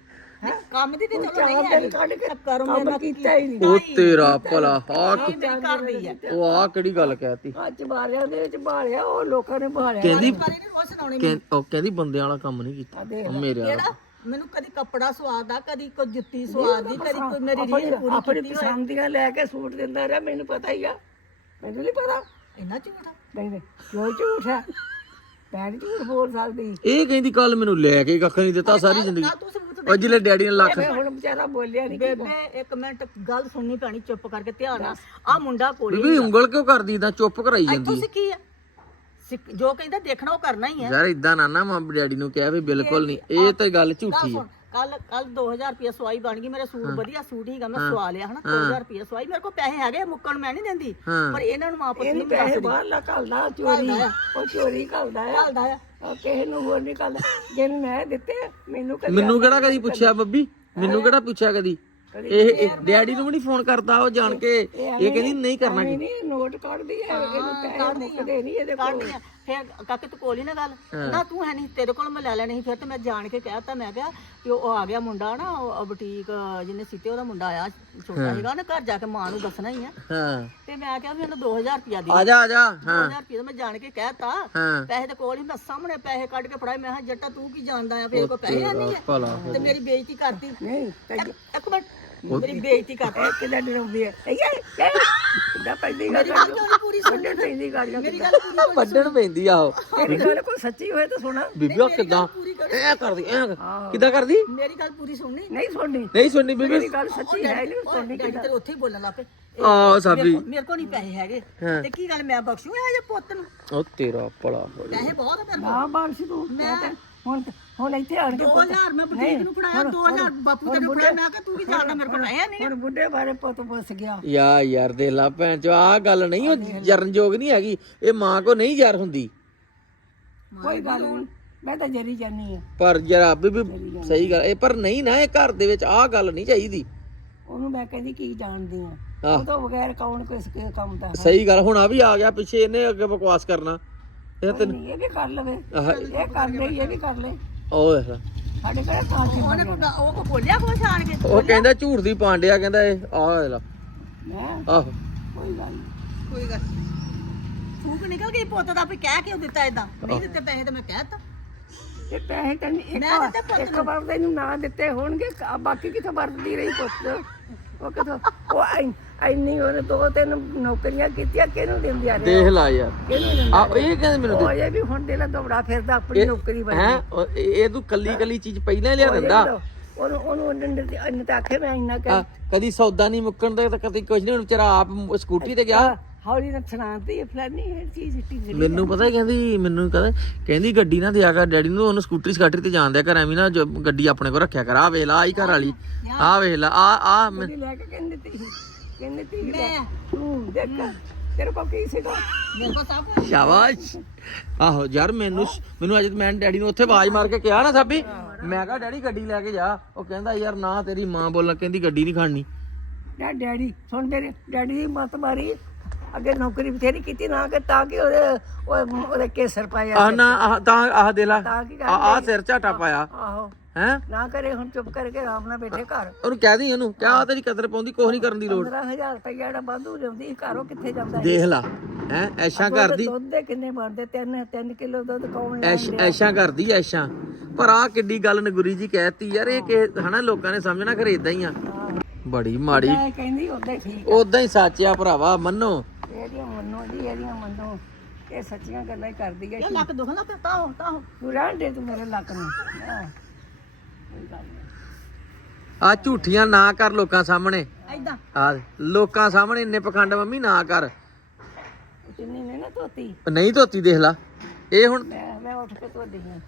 ਕੰਮ ਦੀ ਤੇ ਚਲੋ ਨਹੀਂ ਦਿਨ ਹੈ ਕੱਢ ਕੇ ਕਰੋ ਕੰਮ ਕੀਤਾ ਹੀ ਨਹੀਂ। ਉਹ ਤੇਰਾ ਭਲਾ ਆ ਮੇਰੀ ਕਰਦੀ ਹੈ ਉਹ ਆ ਕਿਹੜੀ ਗੱਲ ਕਹਿਤੀ? ਅੱਜ ਬਾਰਿਆਂ ਦੇ ਵਿੱਚ ਬਾਲਿਆ ਉਹ ਲੋਕਾਂ ਨੇ ਬਾਲਿਆ ਕਹਿੰਦੀ ਕਰੀ ਨੇ ਰੋਜ਼ ਸੁਣਾਉਣੀ ਕਹਿੰ- ਉਹ ਕਹਿੰਦੀ ਬੰਦਿਆਂ ਵਾਲਾ ਕੰਮ ਨਹੀਂ ਕੀਤਾ ਮੇਰੇ ਵਾਲਾ ਮੈਨੂੰ ਕਦੀ ਕੱਪੜਾ ਸਵਾਦ ਆ ਕਦੀ ਕੋਈ ਜੁੱਤੀ ਸਵਾਦ ਦੀ ਕਦੀ ਕੋਈ ਮੇਰੀ ਰੀਝ ਪੂਰੀ ਆਪਣੀ ਪਸੰਦ ਦੀਆਂ ਲੈ ਕੇ ਸੂਟ ਦਿੰਦਾ ਰਿਹਾ ਮੈਨੂੰ ਪਤਾ ਹੀ ਆ। ਮੈਨੂੰ ਨਹੀਂ ਪਤਾ। ਇੰਨਾ ਝੂਠ ਆ। ਨਹੀਂ ਨਹੀਂ ਕਿਉਂ ਝੂਠ ਹੈ ਝੂਠ ਬੋਲ ਸਕਦੀ। ਇਹ ਕਹਿੰਦੀ ਕੱਲ ਮੈਨੂੰ ਲੈ ਕੇ ਕੱਖ ਨਹੀਂ ਦਿੱਤਾ ਸਾਰੀ ਜ਼ਿੰਦਗੀ। ਨਾ ਤੂੰ ਸਬੂਤ ਉਹ ਜਿਲੇ ਡੈਡੀ ਨੇ ਲੱਖ। ਮੈਂ ਹੁਣ ਵਿਚਾਰਾ ਬੋਲਿਆ ਨਹੀਂ ਬੇਬੇ ਇੱਕ ਮਿੰਟ ਗੱਲ ਸੁਣਨੀ ਪੈਣੀ ਚੁੱਪ ਕਰਕੇ ਧਿਆਨ ਨਾਲ। ਆ ਮੁੰਡਾ ਕੋਲੇ ਬੀਬੀ ਉਂਗਲ ਕਿਉਂ ਕਰਦੀ ਤਾਂ ਚੁੱਪ ਕਰਾਈ ਜਾਂਦੀ ਸਿੱਖੀ ਆ। ਸਿੱਖ- ਜੋ ਕਹਿੰਦਾ ਦੇਖਣਾ ਉਹ ਕਰਨਾ ਹੀ ਹੈ ਯਾਰ ਇਦਾਂ ਨਾ ਨਾ ਮੈਂ ਡੈਡੀ ਨੂੰ ਕਿਹਾ ਵੀ ਬਿਲਕੁਲ ਨਹੀਂ। ਇਹ ਤਾਂ ਗੱਲ ਝੂਠੀ ਆ। ਕੱਲ ਕੱਲ 2000 ਰੁਪਏ ਸਵਾਈ ਬਣ ਗਈ ਮੇਰਾ ਸੂਟ ਵਧੀਆ ਸੂਟ ਹੀਗਾ ਮੈਂ ਸਵਾ ਲਿਆ ਹਨਾ 2000 ਰੁਪਏ ਸਵਾਈ। ਮੇਰੇ ਕੋਲ ਪੈਸੇ ਹੈਗੇ ਮੁੱਕਣ ਮੈਂ ਨਹੀਂ ਦਿੰਦੀ ਹਾਂ। ਪਰ ਇਹਨਾਂ ਨੂੰ ਮਾਂ ਪੁੱਤ ਇਹਨੂੰ ਨਹੀਂ ਪੈਸੇ ਬਾਹਰ ਲਾ ਘੱਲਦਾ ਚੋਰੀ। ਉਹ ਚੋਰੀ ਘੱਲਦਾ ਆ। ਚੱਲਦਾ ਆ। ਉਹ ਕਿਸੇ ਨੂੰ ਹੋਰ ਨਹੀਂ ਘੱਲਦਾ। ਜਿਹਨੂੰ ਮੈਂ ਦਿੱਤੇ ਮੈਨੂੰ ਕਦੀ ਮੈਨੂੰ ਕਿਹੜਾ ਕਦੀ ਪੁੱਛਿਆ ਬੱਬੀ? ਮੈਨੂੰ ਕਿਹੜਾ ਪੁੱਛਿਆ ਕਦੀ? ਇਹ ਡੈਡੀ ਨੂੰ ਵੀ ਨਹੀਂ ਫੋਨ ਕਰਦਾ ਉਹ ਜਾਣ ਕੇ ਇਹ ਕਹਿੰਦੀ ਨਹੀਂ ਕਰਨਾ ਨਹੀਂ ਨੋਟ ਕੱਢਦੀ ਹੈ ਇਹਨੂੰ ਪੈਸੇ ਮੁੱਕਦੇ ਨਹੀਂ ਇਹਦੇ ਕੋਲ। ਫਿਰ ਕਾਕੇ ਤੂੰ ਕੋਲ ਹੀ ਨਾ ਗੱਲ। ਨਾ ਤੂੰ ਹੈ ਨਹੀਂ ਤੇਰੇ ਕੋਲ ਮੈਂ ਲੈ ਲੈਣੀ ਸੀ ਫਿਰ ਤੇ ਮੈਂ ਜਾਣ ਕੇ ਕਹਿਤਾ ਮੈਂ ਕਿਹਾ ਕਿ ਉਹ ਆ ਗਿਆ ਮੁੰਡਾ ਨਾ ਉਹ ਬੁਟੀਕ ਜਿਹਨੇ ਸੀਤੇ ਉਹਦਾ ਮੁੰਡਾ ਆਇਆ ਛੋਟਾ ਸੀਗਾ ਉਹਨੇ ਘਰ ਜਾ ਕੇ ਮਾਂ ਨੂੰ ਦੱਸਣਾ ਹੀ ਆ। ਹਾਂ। ਤੇ ਮੈਂ ਕਿਹਾ ਵੀ ਇਹਨੂੰ 2000 ਰੁਪਇਆ ਦੇ। ਆ ਜਾ ਆ ਜਾ ਹਾਂ। 2000 ਰੁਪਇਆ ਮੈਂ ਜਾਣ ਕੇ ਕਹਿਤਾ। ਹਾਂ। ਪੈਸੇ ਤੇ ਕੋਲ ਹੀ ਮੈਂ ਸਾਹਮਣੇ ਪੈਸੇ ਕੱਢ ਕੇ ਫੜਾਏ ਮੈਂ ਕਿਹਾ ਜੱਟਾ ਤੂੰ ਕੀ ਜਾਣਦਾ ਆ ਫੇਰ ਕੋ ਪੈਸੇ ਨਹੀਂ ਤੇ ਮੇਰੀ ਬੇਇੱਜ਼ਤੀ ਕਰਤੀ। ਨਹੀਂ ਇੱਕ ਇੱਕ ਮਿੰਟ। ਮੇਰੀ ਬੇਇੱਜ਼ਤੀ ਇਹ ਕਿਦਾਂ ਡਰਾਉਂਦੀ ਹੈ ਇਹ ਇਹ ਕਿਦਾਂ ਪੈਂਦੀ ਗੱਲ ਗੱਲ ਕਿਉਂ ਨਹੀਂ ਪੂਰੀ ਸੁਣੀ ਕੱਢਣ ਪੈਂਦੀ ਗਾੜੀਆਂ ਮੇਰੀ ਗੱਲ ਪੂਰੀ ਵੱਡਣ ਪੈਂਦੀ ਆ ਉਹ। ਤੇਰੀ ਗੱਲ ਕੋਈ ਸੱਚੀ ਹੋਏ ਤਾਂ ਸੁਣਾ। ਬੀਬੀ ਉਹ ਕਿਦਾਂ? ਐ ਕਰਦੀ ਐ ਕਿਦਾਂ ਕਰਦੀ? ਮੇਰੀ ਗੱਲ ਪੂਰੀ ਸੁਣਨੀ? ਨਹੀਂ ਸੁਣਨੀ। ਨਹੀਂ ਸੁਣਨੀ ਬੀਬੀ। ਮੇਰੀ ਗੱਲ ਸੱਚੀ ਹੈ ਨਹੀਂ ਉਹ ਡੈਡੀ ਤੇਰੇ ਉੱਥੇ ਹੀ ਬੋਲਣ ਲੱਪੇ ਆ ਸਾਬੀ। ਮੇਰੇ ਕੋਲ ਨਹੀਂ ਪੈਸੇ ਹੈਗੇ। ਤੇ ਕੀ ਗੱਲ ਮੈਂ ਬਖਸ਼ੂ ਇਹ ਜੇ ਪੁੱਤ ਨੂੰ? ਉਹ ਤੇਰਾ ਭਲਾ ਹੋਵੇ ਪੈਸੇ ਬਹੁਤ ਆ ਮੇਰੇ ਨਾ ਬਾਂਸ ਤੂੰ ਮੈਂ ਹੁਣ ਹੁਣ ਇੱਥੇ ਆਣ ਕੇ ਕੋਲ 2000 ਮੈਂ ਬੁਟੀਕ ਨੂੰ ਫੜਾਇਆ 2000 ਬਾਪੂ ਤੈਨੂੰ ਫੜਾਇਆ ਮੈਂ ਕਿਹਾ ਤੂੰ ਕੀ ਜਾਣਦਾ ਮੇਰੇ ਕੋਲ ਪੈਸੇ ਨਹੀਂ। ਹੁਣ ਬੁੱਢੇ ਬਾਰੇ ਪੁੱਤ ਪੁੱਛ ਗਿਆ। ਯਾ ਯਾਰ ਦੇ ਲਾ ਭੈਣ ਚੋ ਆ ਗੱਲ ਨਹੀਂ ਉਹ ਜਰਨਯੋਗ ਨਹੀਂ। ਹੈਗੀ ਇਹ ਮਾਂ ਕੋ ਨਹੀਂ ਜਰ ਹੁੰਦੀ। ਕੋਈ ਗੱਲ ਨਹੀਂ ਮੈਂ ਤਾਂ ਜਰੀ ਜਾਨੀ ਆ। ਪਰ ਜਰਾ ਬੀਬੀ ਸਹੀ ਗੱਲ ਇਹ ਪਰ ਨਹੀਂ ਨਾ ਇਹ ਘਰ ਦੇ ਵਿੱਚ ਆ ਗੱਲ ਨਹੀਂ ਚਾਹੀਦੀ। ਉਹਨੂੰ ਮੈਂ ਕਹਿੰਦੀ ਕੀ ਜਾਣਦੀ ਆ। ਉਹ ਤੋਂ ਬਗੈਰ ਕੌਣ ਕਿਸ ਕੇ ਕੰਮ ਦਾ ਸਹੀ ਗੱਲ ਹੁਣ ਆ ਵੀ ਆ ਗਿਆ ਪਿੱਛੇ ਇਹਨੇ ਅੱਗੇ ਬਕਵਾਸ ਕਰਨਾ। ਇਹ ਤੇ ਨਹੀਂ, ਇਹ ਵੀ ਕਰ ਲਵੇ। ਇਹ ਕਰ ਲੈ ਇਹ ਵੀ ਕਰ ਲੈ ਉਹ ਦੇਖ ਲਾ। ਸਾਡੇ ਉਹਨੇ ਕੋਈ ਉਹ ਕੋ ਬੋਲਿਆ ਕੁਛ ਆਣ ਕੇ। ਉਹ ਕਹਿੰਦਾ ਝੂਠ ਦੀ ਪਾਂਡਿਆ ਕਹਿੰਦਾ ਇਹ ਆ ਦੇਖ ਲਾ। ਮੈਂ ਆਹੋ। ਕੋਈ ਗੱਲ ਨਹੀਂ ਕੋਈ ਗੱਲ ਫੂਕ ਨਿਕਲ ਗਈ ਪੁੱਤ ਦਾ ਵੀ ਕਹਿ ਕਿਉਂ ਦਿੱਤਾ ਇਦਾਂ ਨਹੀਂ ਦਿੱਤੇ ਪੈਸੇ ਤੇ ਮੈਂ ਕਹਿਤਾ ਤੇ ਪੈਸੇ ਤੈਨੂੰ ਇੱਕ ਮੈਂ ਦਿੱਤੇ ਪੁੱਤ ਇੱਕ ਵਾਰ ਤੈਨੂੰ ਨਾ ਦਿੱਤੇ ਹੋਣਗੇ ਬਾਕੀ ਕਿਥੋਂ ਵਰਤਦੀ ਰਹੀ ਪੁੱਤ? ਉਹ ਕਿਥੋਂ ਉਹ ਐ- ਐਨੀ ਉਹਨੇ ਦੋ ਤਿੰਨ ਨੌਕਰੀਆਂ ਕੀਤੀਆਂ ਕਿਹਨੂੰ ਦਿੰਦੀਆਂ ਨੇ? ਦੇਖ ਲਾ ਯਾਰ। ਕਿਹਨੂੰ ਆ ਇਹ ਕਹਿੰਦੇ ਮੈਨੂੰ ਉਹ ਇਹ ਵੀ ਹੁਣ ਦੇ ਲਾ ਦੌੜਾ ਫਿਰਦਾ ਆਪਣੀ ਨੌਕਰੀ ਬਣ ਹੈ ਇਹ ਤੂੰ ਕੱਲੀ ਕੱਲੀ ਚੀਜ਼ ਪਹਿਲਾਂ ਹੀ ਲਿਆ ਦਿੰਦਾ। ਉਹਨੂੰ ਉਹਨੂੰ ਅੰਨ ਤਾਂ ਆਖੇ ਮੈਂ ਇੰਨਾ ਆ, ਕਰ ਕਦੀ ਸੌਦਾ ਨਹੀਂ ਮੁੱਕਣ ਦਾ ਤਾਂ ਕਦੀ ਕੁਝ ਨਹੀਂ ਹੁਣ ਵਿਚਾਰਾ ਆਪ ਸਕੂਟੀ ਤੇ ਗਿਆ। ਹੌਲੀ ਨਾਲ ਸੁਣਾਉਂਦੀ ਫਲਾਨੀ ਇਹ ਚੀਜ਼ ਖੜੀ ਮੈਨੂੰ ਪਤਾ ਹੀ ਕਹਿੰਦੀ ਮੈਨੂੰ ਕਹਿੰਦਾ ਕਹਿੰਦੀ ਗੱਡੀ ਨਾ ਦਿਆ ਕਰ ਡੈਡੀ ਨੂੰ ਉਹਨੂੰ ਸਕੂਟਰੀ ਸਕਾਟਰੀ ਤੇ ਜਾਣ ਦਿਆ ਕਰ ਐਵੇਂ ਨਾ ਗੱਡੀ ਆਪਣੇ ਕੋਲ ਰੱਖਿਆ ਕਰ ਆ ਵੇਖ ਲਾ ਆਈ ਘਰ ਵਾਲੀ ਆ ਵੇਖ ਲਾ ਆ ਆ ਮੈਂ- ਲੈ ਕੇ ਕਹਿੰਦੀ ਤੀ। ਕਹਿੰਦੀ ਤੀ ਤੂੰ ਦੇਖ ਤੇਰੇ ਕੋਲ ਕੀ ਸੀਗਾ? ਮੇਰੇ ਕੋਲ ਸਭ ਕੁਛ। ਸ਼ਾਬਾਸ਼। ਆਹੋ ਯਾਰ ਮੈਨੂੰ ਮੈਨੂੰ ਅੱਜ ਮੈਂ ਡੈਡੀ ਨੂੰ ਉੱਥੇ ਆਵਾਜ਼ ਮਾਰ ਕੇ ਕਿਹਾ ਨਾ ਸਾਬੀ ਮੈਂ ਕਿਹਾ ਡੈਡੀ ਗੱਡੀ ਲੈ ਕੇ ਜਾ। ਉਹ ਕਹਿੰਦਾ ਯਾਰ ਨਾ ਤੇਰੀ ਮਾਂ ਬੋਲਣ ਕਹਿੰਦੀ ਗੱਡੀ ਨਹੀਂ ਖਾਣੀ। ਡੈਡੀ ਸੁਣ ਤੇਰੇ ਡੈਡੀ ਦੀ ਮਤ ਮਾਰੀ। ਅੱਗੇ ਨੌਕਰੀ ਬਥੇਰੀ ਕੀਤੀ ਨਾ ਕਿ ਤਾਂ ਕਿ ਉਹਦੇ ਉਹ- ਉਹਦੇ ਕੇਸਰ ਪਾਇਆ ਆ। ਨਾ ਆਹ ਤਾਂ ਆਹ ਦੇ ਲਾ। ਤਾਂ ਕੀ ਆ ਆ ਸਿਰ ਝਾਟਾ ਪਾਇਆ। ਆਹੋ। ਹੈ? ਨਾ ਕਰੇ ਹੁਣ ਚੁੱਪ ਕਰਕੇ ਆਰਾਮ ਨਾਲ ਬੈਠੇ ਘਰ। ਉਹਨੂੰ ਕਹਿ ਦੀ ਉਹਨੂੰ ਕਿਆ ਤੇਰੀ ਕਦਰ ਪਾਉਂਦੀ ਕੁਛ ਨਹੀਂ ਕਰਨ ਦੀ ਲੋੜ। 15000 ਰੁਪਇਆ ਜਿਹੜਾ ਲਿਆਉਂਦੀ ਸੀ ਘਰੋਂ ਕਿੱਥੇ ਜਾਂਦਾ? ਦੇਖ ਲਾ ਹੈ ਐਸ਼ਾਂ ਕਰਦੀ। ਦੁੱਧ ਦੇ ਕਿੰਨੇ ਬਣਦੇ 3 3 ਕਿਲੋ ਦੁੱਧ ਕੌਣ ਲੈ ਐਸ਼ ਐਸ਼ਾਂ ਕਰਦੀ ਐਸ਼ਾਂ। ਪਰ ਆ ਕਿੱਡੀ ਗੱਲ ਨਗੁਰੀ ਜੀ ਕਹਿਤੀ ਯਾਰ ਇਹ ਕਿ ਹਨਾ ਲੋਕਾਂ ਨੇ ਸਮਝਣਾ ਖਰੇ ਇਦਾਂ ਹੀ ਆ। ਬੜੀ ਮਾੜੀ। ਮੈਂ ਕਹਿੰਦੀ ਉਹਦੇ ਠੀਕ ਉਦਾਂ ਹੀ ਸੱਚ ਆ ਭਰਾਵਾ ਮੰਨੋ। ਇਹਦੀਆਂ ਮੰਨੋ ਜੀ ਇਹਦੀਆਂ ਮੰਨੋ। ਇਹ ਸੱਚੀਆਂ ਗੱਲਾਂ ਹੀ ਕਰਦੀ ਹੈ ਲੱਕ ਦੁਖਣਾ ਤੇ ਤਾਂ ਹੋ ਤਾਂ ਹੋ। ਤੂੰ ਰਹਿਣ ਦੇ ਤੂੰ ਮੇਰੇ ਲੱਕ ਨੂੰ। ਕੋਈ ਗੱਲ ਨੀ। ਆ ਝੂਠੀਆਂ ਨਾ ਕਰ ਲੋਕਾਂ ਸਾਹਮਣੇ। ਐਦਾਂ ਆ ਲੋਕਾਂ ਸਾਹਮਣੇ ਇੰਨੇ ਪਖੰਡ ਮੰਮੀ ਨਾ ਕਰ। ਉਹ ਚੁੰਨੀ ਨੇ ਨਾ ਧੋਤੀ। ਨਹੀਂ ਧੋਤੀ ਦੇਖ ਲਾ। ਇਹ ਹੁਣ ਮੈਂ ਮੈਂ ਉੱਠ ਕੇ ਧੋਦੀ ਹਾਂ।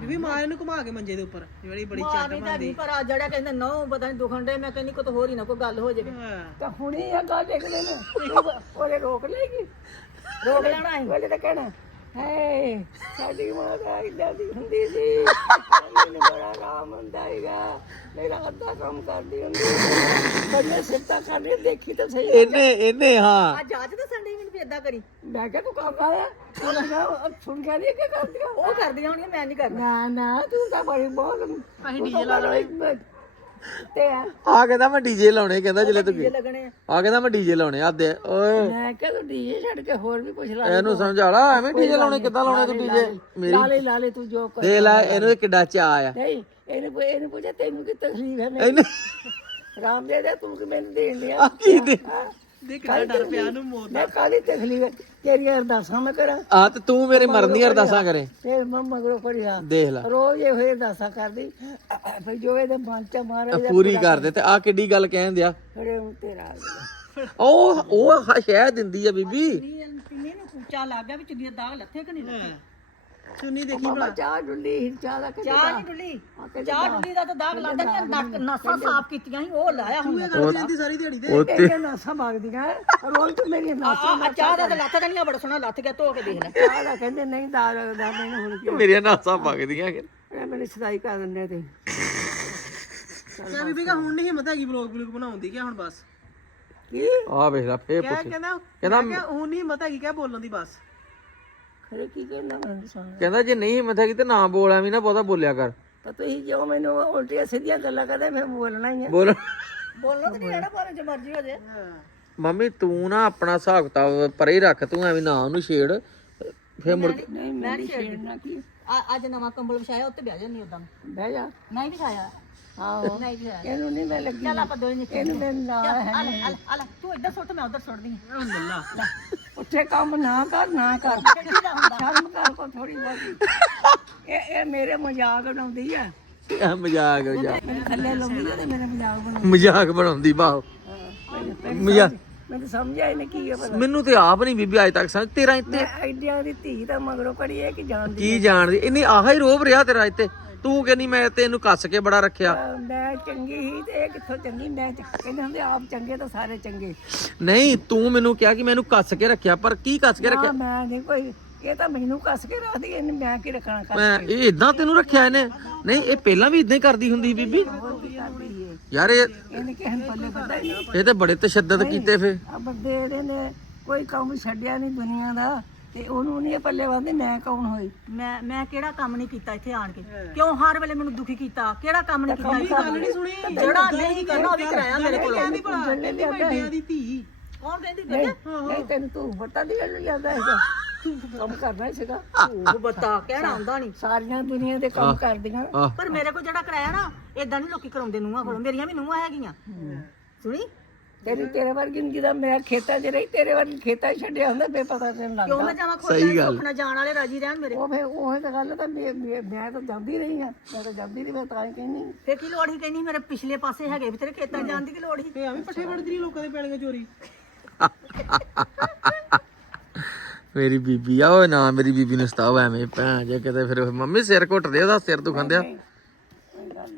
ਵੀ ਮਾਂ ਇਹਨੂੰ ਘੁਮਾ ਕੇ ਮੰਜੇ ਦੇ ਉੱਪਰ ਜਿਹੜੀ ਬੜੀ ਮਾਰੀ ਦਾ ਨਹੀਂ ਪਰ ਆ ਜਿਹੜਾ ਕਹਿੰਦਾ ਨੋ ਪਤਾ ਨਹੀਂ ਦੁਖਣ ਦੇ ਮੈਂ ਕਹਿੰਦੀ ਕੋਈ ਹੋਰ ਹੀ ਨਾ ਕੋਈ ਗੱਲ ਹੋ ਜਾਵੇ। ਤਾਂ ਹੁਣੇ ਇਹ ਗੱਲ ਦੇਖਦੇ ਨੇ ਉਹਨੇ ਰੋਕ ਲੇਗੀ ਰੋਕ ਲੈਣਾ ਸੀ ਉਹਨੇ ਤਾਂ ਕਹਿਣਾ ਹੈ ਸਾਡੀ ਮਾਂ ਤਾਂ ਇਦਾਂ ਦੀ ਹੁੰਦੀ ਸੀ। ਮੈਨੂੰ ਬੜਾ ਆਰਾਮ ਹੁੰਦਾ ਹੈਗਾ ਮੇਰਾ ਅੱਧਾ ਕੰਮ ਕਰਦੀ ਹੁੰਦੀ ਸੀ। ਬੰਨੇ ਸਿੱਟਾ ਕਰਨੀ ਦੇਖੀ ਤਾਂ ਸਹੀ ਇਹਨੇ ਇਹਨੇ ਹਾਂ। ਆ ਜਾਂਚ ਤਾਂ ਸੰਡੇ ਮੈਨੂੰ ਵੀ ਕਰੀ। ਮੈਂ ਕਿਹਾ ਤੂੰ ਕੰਮ ਆ ਉਹਨੇ ਕਿਹਾ ਸੁਣ ਕੇ ਨਹੀਂ ਕਿ ਕਰਦੀ ਆ? ਉਹ ਕਰਦੀਆਂ ਹੋਣੀਆਂ ਮੈਂ ਨਹੀਂ ਕਰਨਾ। ਨਾ ਨਾ ਤੂੰ ਤਾਂ ਬੜੀ ਬਹੁਤ ਅਸੀਂ ਡੀਜੇ ਲਾ ਲਓ ਤੇ ਆ। ਕਹਿੰਦਾ ਮੈਂ ਡੀਜੇ ਲਾਉਣੇ ਕਹਿੰਦਾ ਜਿਲੇ ਤੂੰ ਲੱਗਣੇ ਆ। ਆ ਕਹਿੰਦਾ ਮੈਂ ਡੀਜੇ ਲਾਉਣੇ ਆ ਦੇ ਓਏ। ਮੈਂ ਕਿਹਾ ਤੂੰ ਡੀਜੇ ਛੱਡ ਕੇ ਹੋਰ ਵੀ ਪੁੱਛ ਲੈ ਇਹਨੂੰ ਸਮਝਾ ਲਾ ਐਵੇਂ ਡੀਜੇ ਲਾਉਣੇ ਕਿੱਦਾਂ ਲਾਉਣੇ ਤੂੰ ਡੀਜੇ ਮੇਰੀ ਲਾ ਲੈ ਲਾ ਲੈ ਤੂੰ ਜੋ ਕਰ। ਦੇਖ ਲੈ ਇਹਨੂੰ ਇਹ ਕਿੱਡਾ ਚਾਅ ਆ। ਨਹੀਂ ਇਹਨੂੰ ਪੁ- ਇਹਨੂੰ ਪੁੱਛਿਆ ਤੈਨੂੰ ਕੀ ਤਕਲੀਫ ਹੈ ਇਹਨੇ ਰਾਮ ਦੇ ਦੇ ਤੂੰ ਕਿ ਮੈਨੂੰ ਦੇਣ ਲਿਆ ਆ ਕੀ ਦੇ ਦੇ ਕਿੰਨਾ ਡਰ ਪਿਆ ਨੂੰ ਮੌਤ ਮੈਂ ਕਾਹਦੀ ਤਕਲੀਫ ਹੈ ਤੇਰੀਆਂ ਅਰਦਾਸਾਂ ਮੈਂ ਕਰਾਂ। ਆ ਤੇ ਤੂੰ ਮੇਰੇ ਮਰਨ ਦੀ ਅਰਦਾਸਾਂ ਕਰੇ। ਫਿਰ ਮੈਂ ਮਗਰੋਂ ਪੜਿਆ ਦੇਖ ਲੈ। ਰੋਜ਼ ਇਹ ਹੋਏ ਅਰਦਾਸਾਂ ਕਰਦੀ। ਫਿਰ ਜੋ ਇਹਦੇ ਮਨ ਚ ਮਾਰੇ ਪੂਰੀ ਕਰ ਦੇ ਤੇ ਆ ਕਿੱਡੀ ਗੱਲ ਕਹਿਣ ਦਿਆ। ਫਿਰ ਉਹ ਤੇਰਾ ਉਹ ਉਹ ਸ਼ਹਿ ਦਿੰਦੀ ਆ ਬੀਬੀ। ਪਿੰਨੇ ਨੂੰ ਕੂਚਾ ਲੱਗ ਗਿਆ ਵਿੱਚ ਦੀ ਦਾਗ ਲੱਥੇ ਕਿ ਨਹੀਂ ਲੱਥੇ? ਚੁੰਨੀ ਦੇਖੀ ਮਾਮਾ ਚਾਹ ਡੁੱਲੀ ਸੀ, ਚਾਹ ਦਾ ਕਿਤੇ ਚਾਹ ਨਹੀਂ ਡੁੱਲੀ। ਚਾਹ ਡੁੱਲੀ ਦਾ ਤਾਂ ਦਾਗ ਲੱਗਦਾ ਨਹੀਂ ਨੱਕ ਨਾਸਾਂ ਸਾਫ਼ ਕੀਤੀਆਂ ਸੀ ਉਹ ਲਾਇਆ ਹੁਣ। ਜਾਂਦੀ ਸਾਰੀ ਦਿਹਾੜੀ ਦੇ ਉਹ ਤੇ ਤੇਰੀਆਂ ਨਾਸਾਂ ਵਗਦੀਆਂ ਰੋਜ਼ ਤੂੰ ਮੇਰੀਆਂ ਨਾਸਾਂ ਆ ਚਾਹ ਦਾ ਤਾਂ ਲੱਥ ਦਣੀਆਂ ਬੜਾ ਸੋਹਣਾ ਲੱਥ ਗਿਆ ਧੋ ਕੇ ਦੇਖ ਲੈ। ਚਾਹ ਦਾ ਕਹਿੰਦੇ ਨਹੀਂ ਦਾਗ ਲੱਗਦਾ ਮੈਨੂੰ ਹੁਣ ਕੀ ਮੇਰੀਆਂ ਨਾਸਾਂ ਪੱਕਦੀਆਂ ਕਿ ਇਹ ਮੈਨੂੰ ਸਦਾਈ ਕਰ ਦਿੰਦੇ ਤੇ। ਕਿਆ ਬੀਬੀ ਕਾ ਹੁਣ ਨਹੀਂ ਹਿੰਮਤ ਹੈਗੀ ਬਲੌਗ ਬਲੌਗ ਬਣਾਉਂਦੀ ਕਿ ਹੁਣ ਬਸ? ਕੀ? ਆ ਵੇਖ ਲੈ ਫੇਰ ਕਿਆ ਪੁੱਛ। ਕਹਿੰਦਾ? ਕਹਿੰਦਾ ਕਹਿੰਦਾ ਹੁਣ ਨਹੀਂ ਹਿੰਮਤ ਹੈਗੀ ਕਿਆ ਬੋਲਣ ਦੀ ਬਸ? ਕੀ ਕਹਿੰਦਾ ਮੈਨੂੰ ਸੁਣ ਕਹਿੰਦਾ ਜੇ ਨਹੀਂ ਹਿੰਮਤ ਹੈਗੀ ਤੇ ਨਾ ਬੋਲ ਐਵੇਂ ਨਾ ਬਹੁਤਾ ਬੋਲਿਆ ਕਰ। ਤਾਂ ਤੁਸੀਂ ਜੋ ਮੈਨੂੰ ਉਲਟੀਆਂ ਸਿੱਧੀਆਂ ਗੱਲਾਂ ਕਰਦੇ ਮੈਂ ਬੋਲਣਾ ਹੀ ਹੈ ਬੋਲ। ਬੋਲਣਾ ਤੇ ਰਹਿਣਾ ਭਾਵੇਂ ਜੋ ਮਰਜ਼ੀ ਹੋ ਜੇ। ਮੰਮੀ ਤੂੰ ਨਾ ਆਪਣਾ ਹਿਸਾਬ ਕਿਤਾਬ ਪਰੇ ਹੀ ਰੱਖ ਤੂੰ ਐਵੇਂ ਨਾ ਉਹਨੂੰ ਛੇੜ। ਫੇਰ ਮੁੜ ਕੇ ਨਹੀਂ ਮੈਂ ਨਹੀਂ ਛੇੜਨਾ ਕੀ ਆ। ਅੱਜ ਨਵਾਂ ਕੰਬਲ ਵਿਛਾਇਆ ਉੱਤੇ ਬਹਿ ਜਾਂਦੀ ਉਦਾਂ ਬਹਿ ਜਾ। ਨਹੀਂ ਵਿਛਾਇਆ। ਆਹੋ। ਨਹੀਂ ਵਿਛਾਇਆ ਇਹਨੂੰ ਨਹੀਂ ਮੈਂ ਲੱਗੀ। ਚੱਲ ਆਪਾਂ ਦੋਵੇਂ ਨਿਕਲ ਇਹਨੂੰ ਮੈਂ ਨਾ ਆ ਲੈ ਆ ਲੈ ਆ ਲੈ। ਤੂੰ ਇੱਧਰ ਸੁੱਟ ਮੈਂ ਉੱਧਰ ਸੁੱਟਦੀ ਹਾਂ। ਹੁਣ ਲੱਲਾ ਉੱਥੇ ਕੰਮ ਨਾ ਕਰ ਨਾ ਕਰ। ਕਿੱਡੀ ਦਾ ਹੁੰਦਾ? ਸ਼ਰਮ ਕਰ ਕੋ ਥੋੜੀ ਬਹੁਤੀ। ਇਹ ਇਹ ਮੇਰੇ ਮਜ਼ਾਕ ਬਣਾਉਂਦੀ ਆ। ਆ ਮਜ਼ਾਕ ਮਜ਼ਾਕ ਮੈਨੂੰ ਥੱਲੇ ਲਾਉਂਦੀ ਆ ਤੇ ਮੇਰੇ ਮਜ਼ਾਕ ਬਣਾਉਂਦੀ ਮਜ਼ਾਕ ਬਣਾਉਂਦੀ ਬਾਹ ਮਜ਼ਾਕ। ਮੈਨੂੰ ਸਮਝ ਆਈ ਨਹੀਂ ਕੀ ਹੈ ਪਤਾ। ਮੈਨੂੰ ਤੇ ਆਪ ਨਹੀਂ ਬੀਬੀ ਅੱਜ ਤੱਕ ਸਮਝ। ਤੇਰਾ ਇੱਥੇ ਆਈਡੀਆ ਦੀ ਧੀ ਦਾ ਮਗਰੋਂ ਪੜੀ ਹੈ ਕਿ ਜਾਣਦੀ ਕੀ ਜਾਣਦੀ? ਇਹਨੇ ਆਹਾ ਹੀ ਰੋਬ ਰਿਹਾ ਤੇਰਾ ਇੱਥੇ। ਤੂੰ ਕਹਿੰਦੀ ਮੈਂ ਤੇ ਇਹਨੂੰ ਕੱਸ ਕੇ ਬੜਾ ਰੱਖਿਆ। ਅਹ ਮੈਂ ਚੰਗੀ ਹੀ ਤੇ ਇਹ ਕਿੱਥੋਂ ਚੰਗੀ? ਮੈਂ ਚ- ਕਹਿੰਦੇ ਹੁੰਦੇ ਆਪ ਚੰਗੇ ਤਾਂ ਸਾਰੇ ਚੰਗੇ। ਨਹੀਂ ਤੂੰ ਮੈਨੂੰ ਕਿਹਾ ਕਿ ਮੈਂ ਇਹਨੂੰ ਕੱਸ ਕੇ ਰੱਖਿਆ ਪਰ ਕੀ ਕੱਸ ਕੇ ਨਾ ਰੱਖਿਆ? ਮੈਂ ਨਹੀਂ ਕੋਈ ਇਹ ਤਾਂ ਮੈਨੂੰ ਕੱਸ ਕੇ ਰੱਖਦੀ ਇਹਨੇ ਮੈਂ ਕੀ ਰੱਖਣਾ ਕਰ ਮੈਂ ਇਹ ਇਦਾਂ ਤੈਨੂੰ ਰੱਖਿਆ ਇਹਨੇ? ਨਹੀਂ ਇਹ ਪਹਿਲਾਂ ਵੀ ਇਦਾਂ ਹੀ ਕਰਦੀ ਹੁੰਦੀ ਸੀ ਬੀਬੀ। ਹੋਰ ਕੀ ਕਰਦੀ ਹੈ ਯਾਰ ਇਹ ਇਹਨੇ ਕਿਸੇ ਨੂੰ ਪੱਲੇ ਪਤਾ ਹੀ ਨਹੀਂ। ਇਹ ਤੇ ਬੜੇ ਤਸ਼ੱਦਦ ਕੀਤੇ ਫੇ। ਆ ਬੰਦੇ ਇਹਦੇ ਨੇ ਕੋਈ ਕੰਮ ਛੱਡਿਆ ਨਹੀਂ ਦੁਨੀਆ ਦਾ। ਤੇ ਉਹਨੂੰ ਨਹੀਂ ਪੱਲੇ ਬੰਦੇ ਮੈਂ ਕੌਣ ਹੋਈ? ਮੈਂ ਮੈਂ ਕਿਹੜਾ ਕੰਮ ਨਹੀਂ ਕੀਤਾ ਇੱਥੇ ਆਣ ਕੇ? ਕਿਉਂ ਹਰ ਵੇਲੇ ਮੈਨੂੰ ਦੁਖੀ ਕੀਤਾ? ਕਿਹੜਾ ਕੰਮ ਨਹੀਂ ਕੀਤਾ ਇੱਥੇ? ਗੱਲ ਨਹੀਂ ਸੁਣੀ। ਜਿਹੜਾ ਨਹੀਂ ਕਰਨਾ ਉਹ ਵੀ ਕਰਾਇਆ ਮੇਰੇ ਕੋਲੋਂ ਕਹਿੰਦੀ ਭਲਾ ਕਹਿੰਦੀ ਵੱਡਿਆਂ ਦੀ ਧੀ। ਕੌਣ ਕਹਿੰਦੀ ਨਹੀਂ ਨਹੀਂ ਤੈਨੂੰ ਤੂੰ ਪਤਾ ਨਹੀਂ ਇਹਨੂੰ ਜਾਂਦਾ ਹੈਗਾ। ਤੂੰ ਕੰਮ ਕਰਨਾ ਹੀ ਸੀਗਾ। ਉਹ ਬਤਾ ਕਹਿਣਾ ਆਉਂਦਾ ਨਹੀਂ। ਸਾਰੀਆਂ ਦੁਨੀਆ ਦੇ ਕੰਮ ਕਰਦੀਆਂ। ਪਰ ਮੇਰੇ ਕੋਲ ਜਿਹੜਾ ਕਰਾਇਆ ਨਾ ਇਦਾਂ ਨਹੀਂ ਲੋਕੀ ਕਰਾਉਂਦੇ ਨੂੰਹਾਂ ਕੋਲੋਂ। ਮੇਰੀਆਂ ਵੀ ਨੂੰਹਾਂ ਹੈਗੀਆਂ। ਸੁਣੀ? ਤੇਰੀ ਤੇਰੇ ਵਰਗੀ ਨੂੰ ਜਿਹਦਾ ਮੈਂ ਖੇਤਾਂ 'ਚ ਰਹੀ ਤੇਰੇ ਵਰਗੀ ਖੇਤਾਂ 'ਚ ਛੱਡਿਆ ਹੁੰਦਾ ਬੇਪਤਾ ਤੈਨੂੰ ਕਿਉਂ ਲੱਗਦਾ ਮੈਂ ਜਾਵਾਂ ਖੋਜਾਂ ਸੁਪਨਾ ਜਾਣ ਵਾਲੇ ਰਾਜੀ ਰਹਿਣ ਮੇਰੇ। ਉਹ ਫੇ ਉਹ ਤਾਂ ਗੱਲ ਤਾਂ ਮੈਂ ਮੈਂ- ਮੈਂ ਤਾਂ ਜਾਂਦੀ ਰਹੀ ਆ ਮੈਂ ਤਾਂ ਜਾਂਦੀ ਰਹੀ ਮੈਂ ਤਾਂ ਹੀ ਕਹਿੰਦੀ ਫੇਰ ਕੀ ਲੋੜ ਹੀ ਕਹਿੰਦੀ ਮੇਰੇ ਪਿਛਲੇ ਪਾਸੇ ਹੈਗੇ ਵੀ ਤੇਰੇ ਖੇਤਾਂ ਜਾਣ ਦੀ ਕੀ ਲੋੜ ਸੀ? ਤੇ ਐਵੇਂ ਪੱਠੇ ਵੜਦੀ ਰਹੀ ਲੋਕਾਂ ਦੇ ਪੈਲੀਆਂ ਚੋਰੀ। ਮੇਰੀ ਬੀਬੀ ਆ ਓਏ ਨਾ ਮੇਰੀ ਬੀਬੀ ਨੂੰ ਸਤਾਓ ਐਵੇਂ ਭੈਣ ਜੇ ਕਿਤੇ ਫਿਰ ਮੰਮੀ ਸਿਰ ਘੁੱਟਦੇ ਉਹਦਾ ਸਿਰ ਦੁਖੰਦਿਆ ਨਾ।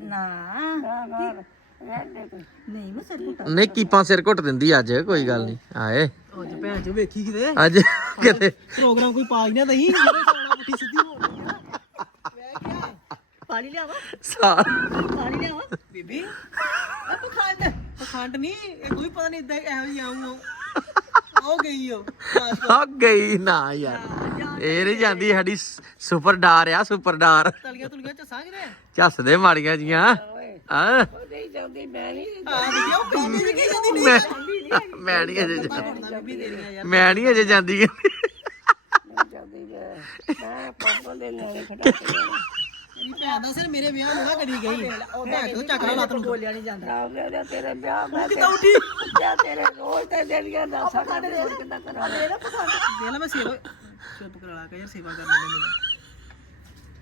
ਨਾ ਨਾ ਰਹਿਣ ਦੇ ਤੂੰ। ਨਹੀਂ ਮੈਂ ਸਿਰ ਘੁੱਟਾ ਨਹੀਂ ਕੀਪਾਂ ਸਿਰ ਘੁੱਟ ਦਿੰਦੀ ਅੱਜ ਕੋਈ ਗੱਲ ਨਹੀਂ। ਆਏ। ਅੱਜ ਭੈਣ ਚ ਵੇਖੀ ਕਿਤੇ? ਅੱਜ ਕਿਤੇ। ਪ੍ਰੋਗਰਾਮ ਕੋਈ ਪਾ ਹੀ ਨਾ ਪੁੱਠੀ ਸਿੱਧੀ ਹੋ ਗਈ ਆ। ਪਾਣੀ ਲਿਆਵਾ? ਸਾ ਪਾਣੀ ਲਿਆਵਾ? ਬੀਬੀ ਆ ਪਖੰਡ ਪਖੰਡ ਨਹੀਂ ਇਹ ਕੋਈ ਪਤਾ ਨਹੀਂ ਇਦਾਂ ਇਹੋ ਜਿਹੀ ਆਉਂ ਹੋ ਗਈ ਉਹ ਆ ਗਈ ਨਾ ਯਾਰ। ਇਹ ਨਹੀਂ ਜਾਂਦੀ ਸਾਡੀ ਸੁਪਰ ਡਾਰ ਆ ਸੁਪਰ ਡਾਰ। ਤਲੀਆਂ ਤੁਲੀਆਂ ਚੱਸਾਂ ਕਿਤੇ? ਝੱਸਦੇ ਮਾੜੀਆਂ ਜੀਆਂ। ਉਹ ਨਹੀਂ ਜਾਂਦੀ ਮੈਂ ਨਹੀਂ ਬੀਬੀ ਉਹ ਬੀਬੀ ਵੀ ਕੀ ਜਾਂਦੀ ਮੈਂ ਮੈਂ ਨਹੀਂ ਅਜੇ ਜਾਂਦੀ। ਬੀਬੀ ਤੇਰੀਆਂ ਯਾਰ ਮੈਂ ਨਹੀਂ ਅਜੇ ਜਾਂਦੀ। ਨਹੀਂ ਜਾਂਦੀ ਮੈਂ ਮੈਂ ਪਾਪਾ ਦੇ ਨਾਲ ਖੜਾ ਕੇ ਜਾਣਾ। ਮੇਰੀ ਭੈਣ ਦਾ ਸਿਰ ਮੇਰੇ ਵਿਆਹ ਨੂੰ ਨਾ ਕਰੀ ਗਈ। ਭੈਣ ਤੋਂ ਚੱਕ ਲਾ ਲੱਤ ਨੂੰ। ਬੋਲਿਆ ਨਹੀਂ ਜਾਂਦਾ ਦੇ ਦੇ ਤੇਰੇ ਵਿਆਹ ਮੈਂ ਕਿੱਦਾਂ ਉੱਠੀ? ਕਿਆ ਤੇਰੇ ਰੋਜ਼ ਤੇ ਜਿਹੜੀਆਂ ਦਾ ਸਾਡਾ ਦੇ ਕਿੱਦਾਂ ਕਰਾਂ ਨਾ ਦੇ ਲੈ ਮੈਂ ਸੇਵਾ ਚੁੱਪ ਕਰਾ ਲਾ ਕੇ ਯਾਰ ਸੇਵਾ ਕਰ ਲੈਂਦੇ ਮੈਨੂੰ।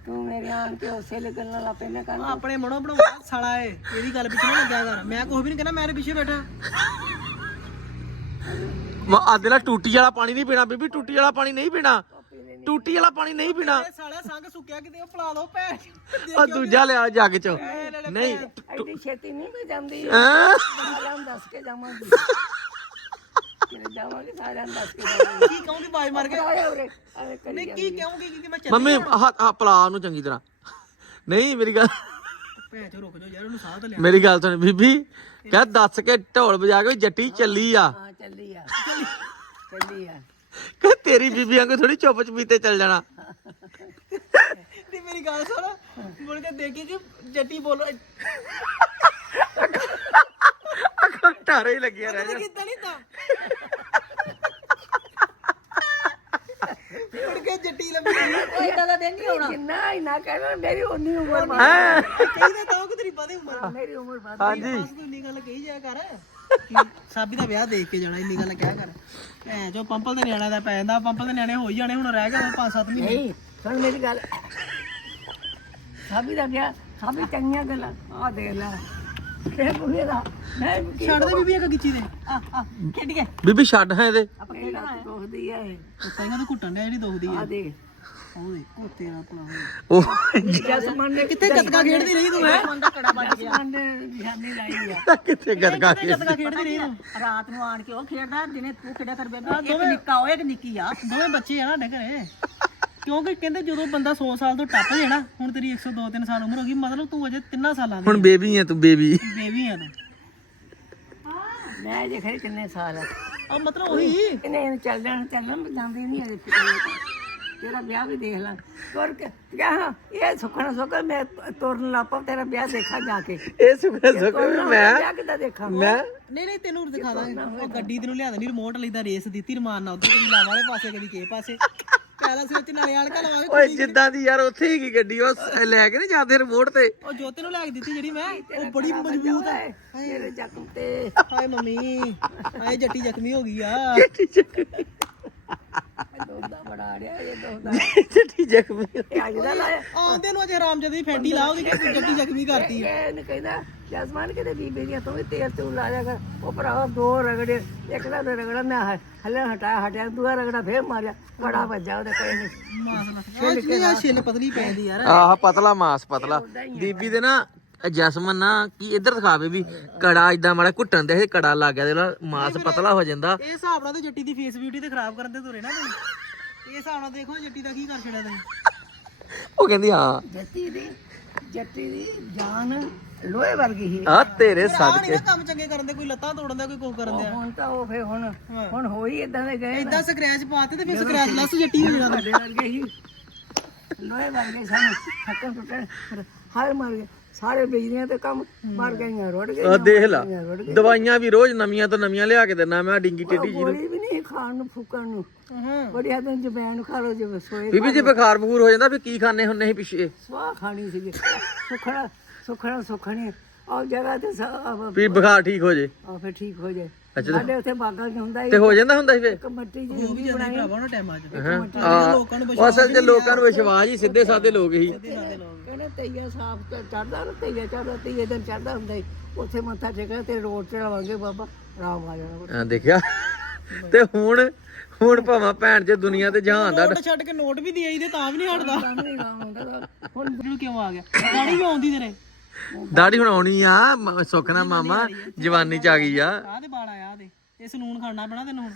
ਤੂੰ ਮੇਰੇ ਆਣ ਕੇ ਉਸੇ ਲੱਗਣ ਵਾਲਾ ਪਹਿਲਾਂ ਕਰ ਆਪਣੇ ਮਨੋਂ ਬਣਾਉਂਦਾ ਸਾਲਾ ਏ ਇਹਦੀ ਗੱਲ ਪਿੱਛੇ ਨਾ ਲੱਗਿਆ ਕਰ। ਮੈਂ ਕੁਝ ਵੀ ਨਹੀਂ ਕਹਿਣਾ ਮੈਂ ਇਹਦੇ ਪਿੱਛੇ ਬੈਠਾ। ਅੱਜ ਨਾ ਟੂਟੀ ਵਾਲਾ ਪਾਣੀ ਨਹੀਂ ਪੀਣਾ ਬੀਬੀ ਟੂਟੀ ਵਾਲਾ ਪਾਣੀ ਨਹੀਂ ਪੀਣਾ। ਟੂਟੀ ਵਾਲਾ ਪਾਣੀ ਨਹੀਂ ਪੀਣਾ। ਇਹ ਸਾਲਾ ਸੰਗ ਸੁੱਕਿਆ ਕਿਤੇ ਉਹ ਪਲਾ ਲਓ ਭੈਣ। ਆ ਦੂਜਾ ਲਿਆ ਜੱਗ ਚ। ਨਹੀਂ ਐਡੀ ਛੇਤੀ ਨਹੀਂ ਮੈਂ ਜਾਂਦੀ। ਹੈਂ? ਦੱਸ ਕੇ ਜਾਵਾਂਗੀ। ਕਿਰੇ ਜਾਵਾਂਗੇ ਸਾਰਿਆਂ ਨੂੰ ਦੱਸ ਕੇ ਜਾਵਾਂਗੀ। ਕੀ ਕਹੂੰਗੀ ਬਾਜ ਮਾਰ ਕੇ? ਆਏ ਉਰੇ ਆਏ ਕਰੀ ਨਹੀਂ ਕੀ ਕਹੂੰਗੀ ਕਿ ਮੈਂ ਚੱਲ ਮੰਮੀ ਆਹ ਆਹ ਪਲਾ ਉਹਨੂੰ ਚੰਗੀ ਤਰ੍ਹਾਂ। ਨਹੀਂ ਮੇਰੀ ਗੱਲ ਭੈਣ ਚੋ ਰੁਕ ਜਾਓ ਯਾਰ ਉਹਨੂੰ ਸਾਹ ਤਾਂ ਲਿਆ। ਮੇਰੀ ਗੱਲ ਸੁਣ ਬੀਬੀ ਕਹ ਦੱਸ ਕੇ ਢੋਲ ਵਜਾ ਕੇ ਜੱਟੀ ਚੱਲੀ ਆ। ਹਾਂ ਚੱਲੀ ਆ। ਚੱਲੀ ਆ। ਕਹ ਤੇਰੀ ਬੀਬੀ ਵਾਂਗੂ ਥੋੜੀ ਚੁੱਪ ਚਪੀਤੇ ਚੱਲ ਜਾਣਾ। ਤੇ ਮੇਰੀ ਗੱਲ ਸੁਣ। ਮੁੜ ਕੇ ਦੇਖੀ ਕਿ ਜੱਟੀ ਬੋਲੋ। ਅੱਖਾਂ ਟਾਰੇ ਹੀ ਲੱਗੀਆਂ ਰਹਿ ਜਾਣ ਕਿੱਦਾਂ ਨਹੀਂ ਤਾਂ? ਮੁੜ ਕੇ ਜੱਟੀ ਲੱਭੀ ਕੋਈ ਇਦਾਂ ਦਾ ਦਿਨ ਨਹੀਂ ਆਉਣਾ। ਜਿੰਨਾ ਹੀ ਨਾ ਕਹਿਣਾ ਮੇਰੀ ਉਨੀ ਉਮਰ ਬਾਅਦ ਹੈਂ? ਕਹਿੰਦੇ ਤਾਂ ਕਿ ਤੇਰੀ ਵਧੇ ਉਮਰ ਮੇਰੀ ਉਮਰ ਬਾਅਦ ਹਾਂਜੀ। ਬਸ ਤੂੰ ਇੰਨੀ ਗੱਲ ਕਹੀ ਜਾ ਕਰ ਕਿ ਸਾਬੀ ਦਾ ਵਿਆਹ ਦੇਖ ਕੇ ਜਾਣਾ ਇੰਨੀ ਗੱਲ ਕਹਿ ਕਰ। ਐ ਜੋ ਪੰਪਲ ਦੇ ਨਿਆਣਾ ਦਾ ਪੈ ਜਾਂਦਾ ਪੰਪਲ ਦੇ ਨਿਆਣੇ ਹੋ ਹੀ ਜਾਣੇ ਹੁਣ ਰਹਿ ਗਏ 5-7 ਮਹੀਨੇ। ਨਹੀਂ ਸੁਣ ਮੇਰੀ ਗੱਲ। ਸਾਬੀ ਦਾ ਵਿਆਹ ਸਾਬੀ ਚੰਗੀਆਂ ਗੱਲਾਂ ਆ ਲੈ। ਇਹ ਬੁੜੇ ਦਾ ਮੈਂ ਕੀ ਛੱਡ ਦੇ ਬੀਬੀ ਇੱਕ ਗਿੱਚੀ ਦੇ। ਆ ਆ ਖੇਡ ਗਏ ਬੀਬੀ ਛੱਡ ਹੈ ਇਹਦੇ। ਆਪਾਂ ਦੋਖਦੀ ਘੁੱਟਣ ਜਿਹੜੀ ਦੁਖਦੀ ਆ ਦੇ ਉਹ ਦੇ ਉਹ ਤੇਰਾ ਭਲਾ ਹੋਵੇ ਉਹ ਜਸਮਨ ਨੇ ਕਿੱਥੇ ਗੱਤਕਾ ਖੇਡਦੀ ਰਹੀ ਤੂੰ ਹੈ? ਬੰਦਾ ਕੜਾ ਵੱਜ ਗਿਆ। ਜਸਮਨ ਨੇ ਨਿਸ਼ਾਨੀ ਲਾਈ ਆ। ਕਿੱਥੇ ਗੱਤਕਾ ਖੇਡਦੀ? ਰਹੀ ਤੂੰ? ਰਾਤ ਨੂੰ ਆਣ ਕੇ ਉਹ ਖੇਡਦਾ ਦਿਨੇ ਤੂੰ ਖੇਡਿਆ ਕਰ ਬੇਬੇ ਇੱਕ ਨਿੱਕਾ ਉਹ ਇੱਕ ਨਿੱਕੀ ਆ। ਦੋਵੇਂ ਬੱਚੇ ਆ ਨਾ ਸਾਡੇ ਘਰੇ। ਕਿਉਂਕਿ ਕਹਿੰਦੇ ਜਦੋਂ ਬੰਦਾ 100 ਸਾਲ ਤੋਂ ਟੱਪ ਜੇ ਨਾ ਹੁਣ ਤੇਰੀ 102 3 ਸਾਲ ਉਮਰ ਹੋ ਗਈ ਮਤਲਬ ਤੂੰ ਅਜੇ 3 ਸਾਲਾਂ ਦੀ ਹੁਣ ਬੇਬੀ ਹੈ ਤੂੰ ਬੇਬੀ। ਬੇਬੀ ਆ ਤੂੰ ਮੈਂ ਜੇ ਖਰੇ ਕਿੰਨੇ ਸਾਲ ਆ? ਉਹ ਮਤਲਬ ਉਹੀ। ਇਹਨੇ ਚੱਲ ਜਾਣਾ ਚੱਲਣਾ ਮੈਂ ਜਾਂਦੀ ਨਹੀਂ ਅਜੇ ਤੇਰਾ ਵਿਆਹ ਵੀ ਦੇਖ ਲਾਂ। ਤੁਰ ਕੇ ਕਹਾਂ ਇਹ ਸੁਖਣਾ ਸੁਖ ਮੈਂ ਤੁਰਨ ਲੱਪਾ ਤੇਰਾ ਵਿਆਹ ਦੇਖਾਂ ਜਾ ਕੇ। ਇਹ ਸੁਖੇ ਸੁਖੇ ਮੈਂ ਵਿਆਹ ਕਿੱਦਾਂ ਦੇਖਾਂ? ਮੈਂ ਨਹੀਂ ਨਹੀਂ ਤੈਨੂੰ ਦਿਖਾ ਦਾਂਗੇ। ਉਹ ਗੱਡੀ ਤੈਨੂੰ ਲਿਆ ਦੇਣੀ ਰਿਮੋਟ ਲਈ ਦਾ ਰੇਸ ਦਿੱਤੀ ਰਮਾਨ ਨਾਲ। ਉਧਰ ਕਦੀ ਲਾਵਾਂ ਵਾਲੇ ਪਾਸੇ ਕਦੀ ਕੇ ਪਾਸੇ। ਪੈਲਸ ਵਿੱਚ ਨਾਲੇ ਆਲਕਾ ਲਵਾਵੇ ਓਏ ਜਿੱਦਾਂ ਦੀ ਯਾਰ ਉੱਥੇ ਹੀ ਕੀ ਗੱਡੀ ਉਹ ਸ- ਲੈ ਕੇ ਨਹੀਂ ਜਾਂਦੇ ਰਿਮੋਟ ਤੇ। ਉਹ ਜੋਤੇ ਨੂੰ ਲੈ ਕੇ ਦਿੱਤੀ ਜਿਹੜੀ ਮੈਂ। ਉਹ ਬੜੀ ਮਜ਼ਬੂਤ ਹੈ ਮੇਰੇ ਜ਼ਖਮ ਤੇ ਹਾਏ ਮੰਮੀ ਹਾਏ ਜੱਟੀ ਜ਼ਖਮੀ ਹੋ ਗਈ ਆ। ਦੋਦਾ ਬੜਾ ਰਿਹਾ ਇਹ ਦੋਦਾ ਜੱਟੀ ਜ਼ਖਮੀ ਇਹ ਅੱਜ ਦਾ ਲਾਇਆ। ਆਂਦੇ ਨੂੰ ਅਜੇ ਹਰਾਮ ਜਦੀ ਫੈਂਟੀ ਲਾ ਉਹਦੀ ਕਿ ਜੱਟੀ ਜ਼ਖਮੀ ਕਰਤੀ। ਆ। ਇਹ ਨਹੀਂ ਕਹਿੰਦਾ ਜਸਮਾਨ ਕਿਤੇ ਬੀਬੀ ਦੀਆਂ ਤੂੰ ਵੀ ਤੇਲ ਤੂੰ ਲਾ ਜਾ ਕਰ। ਉਹ ਭਰਾਵਾ ਦੋ ਰਗੜੇ ਇੱਕ ਦਾ ਤਾਂ ਰਗੜਾ ਮੈਂ ਹ- ਹਲੇ ਹਟਾਇਆ ਹਟਿਆ ਦੂਆ ਰਗੜਾ ਫੇਰ ਮਾਰਿਆ। ਬੜਾ ਵੱਜਾ ਉਹਦੇ ਕਹੇ ਨੇ ਆਹ ਜਿਹੜੀ ਆ ਛਿੱਲ ਪਤਲੀ ਪੈਂਦੀ ਯਾਰ। ਆਹ ਪਤਲਾ ਮਾਸ ਪਤਲਾ। ਬੀਬੀ ਦੇ ਨਾ ਜੈਸਮਨ ਨਾ ਕੀ ਇੱਧਰ ਦਿਖਾਵੇ ਵੀ ਕੜਾ ਇਦਾਂ ਮਾੜਾ ਘੁੱਟਣ ਦੇ ਇਹ ਕੜਾ ਲੱਗ ਗਿਆ ਦੇ ਨਾਲ ਮਾਸ ਪਤਲਾ ਹੋ ਜਾਂਦਾ। ਇਹ ਹਿਸਾਬ ਨਾਲ ਤੇ ਜੱਟੀ ਦੀ ਫੇਸ ਬਿਊਟੀ ਤੇ ਖਰਾਬ ਕਰਨ ਦੇ ਤੁਰੇ ਨਾ ਇਹ ਹਿਸਾਬ ਨਾਲ ਦੇਖੋ ਜੱਟੀ ਦਾ ਕੀ ਕਰ ਛੜਿਆ ਤੁਸੀਂ ਉਹ ਕਹਿੰਦੀ ਹਾਂ। ਜੱਟੀ ਦੀ ਜੱਟੀ ਦੀ ਜਾਨ ਲੋਹੇ ਵਰਗੀ ਸੀ ਆ ਤੇਰੇ ਸਦਕੇ ਕੰਮ ਚੰਗੇ ਕਰਨ ਦੇ ਕੋਈ ਲੱਤਾਂ ਤੋੜਨ ਦਾ ਕੋਈ ਕੁਝ ਕਰਨ ਦੇ। ਹੁਣ ਤਾਂ ਉਹ ਫੇ ਹੁਣ ਹੁਣ ਹੋਈ ਇਦਾਂ ਦੇ ਗਏ ਇਦਾਂ ਸਕ੍ਰੈਚ ਪਾਤੇ ਤੇ ਫਿਰ ਸਕ੍ਰੈਚ ਲੈਸ ਜੱਟੀ ਹੋ ਜਾਣਾ ਸਾਡੇ ਵਰਗੇ ਹੀ। ਲੋਹੇ ਵਰਗੇ ਸਾਨੂੰ ਥੱਕਣ ਟੁੱਟਣ। ਹਰ ਮਰ ਗਏ। ਸਾਰੇ ਬਿਜਲੀਆਂ ਤੇ ਕੰਮ ਮਰ ਗਈਆਂ ਰੁੜ ਆ ਗਈਆਂ ਦੇਖ ਲਾ। ਦਵਾਈਆਂ ਵੀ ਰੋਜ਼ ਨਵੀਆਂ ਤੋਂ ਨਵੀਆਂ ਲਿਆ ਕੇ ਦਿੰਦਾ ਮੈਂ ਡਿੰਗੀ ਟੇਢੀ ਜੀ ਨੂੰ। ਵੀ ਨਹੀਂ ਖਾਣ ਨੂੰ ਫੂਕਣ ਨੂੰ। ਬੜੀ ਹੱਦ ਜਬੈਨ ਖਾ ਲੋ ਜਿਵੇਂ ਸੋਏ ਬੀਬੀ ਜੇ ਬੁਖਾਰ ਬਖੂਰ ਹੋ ਜਾਂਦਾ ਵੀ ਕੀ ਖਾਣੇ ਹੁੰਨੇ ਸੀ ਪਿੱਛੇ? ਸਵਾਹ ਖਾਣੀ ਸੀਗੀ। ਸੁਖਣਾ ਸੁਖਣਾ ਸੁਖਣੀ। ਉਹ ਜਗ੍ਹਾ ਤੇ ਸਭ ਵੀ ਬੁਖਾਰ ਠੀਕ ਹੋ ਜੇ। ਆ ਫਿਰ ਠੀਕ ਹੋ ਜਾਏ ਅੱਛਾ ਸਾਡੇ ਉੱਥੇ ਬਾਗਾ ਚ ਹੁੰਦਾ ਹੀ ਤੇ ਹੋ ਜਾਂਦਾ ਹੁੰਦਾ ਸੀ ਫੇ ਇੱਕ ਮੱਟੀ ਜੀ ਵੀ ਜਾਂਦੇ ਭਰਾਵਾ ਉਹਨਾਂ ਟਾਈਮਾਂ 'ਚ। ਹਾਂ। ਅਸਲ 'ਚ ਲੋਕਾਂ ਨੂੰ ਵਿਸ਼ਵਾਸ ਹੀ ਸਿੱਧੇ ਸਾਦੇ ਲੋਕ ਹੀ। ਕਹਿੰਦੇ ਤਈਆ ਸਾਫ਼ ਚੜਦਾ ਨਾ ਤਈਆ ਚੜਦਾ ਤਈਏ ਦਿਨ ਚੜਦਾ ਹੁੰਦਾ ਸੀ ਉੱਥੇ ਮੱਥਾ ਟੇਕਣਾ ਤੇ ਰੋਡ ਚੜਾਵਾਂਗੇ ਬਾਬਾ ਰਾਮ ਆ ਜਾਣਾ ਹਾਂ ਦੇਖਿਆ। ਤੇ ਹੁਣ ਹੁਣ ਭਾਵਾਂ ਭੈਣ ਚ ਦੁਨੀਆ ਤੇ ਜਹਾਨ ਦਾ ਛੱਡ ਕੇ ਨੋਟ ਵੀ ਦੇ ਆਈਦੇ ਤਾਂ ਵੀ ਨਹੀਂ ਹਟਦਾ। ਨਹੀਂ ਰਾਮ ਆਉਂਦਾ। ਤਾਂ ਹੁਣ ਕਿਉਂ ਆ ਗਿਆ? ਗਾੜੀ ਵੀ ਆਉਂਦੀ ਤੇਰੇ। ਦਾੜੀ ਹੁਣ ਆਉਣੀ ਆ ਮ- ਸੁੱਖ ਨਾ ਮਾਮਾ ਜਵਾਨੀ ਚ ਆ ਗਈ ਆ। ਆਹ ਦੇ ਵਾਲ ਆਇਆ ਦੇ। ਇਹ ਸਲੂਨ ਖਾਣਾ ਪੈਣਾ ਤੈਨੂੰ ਹੁਣ।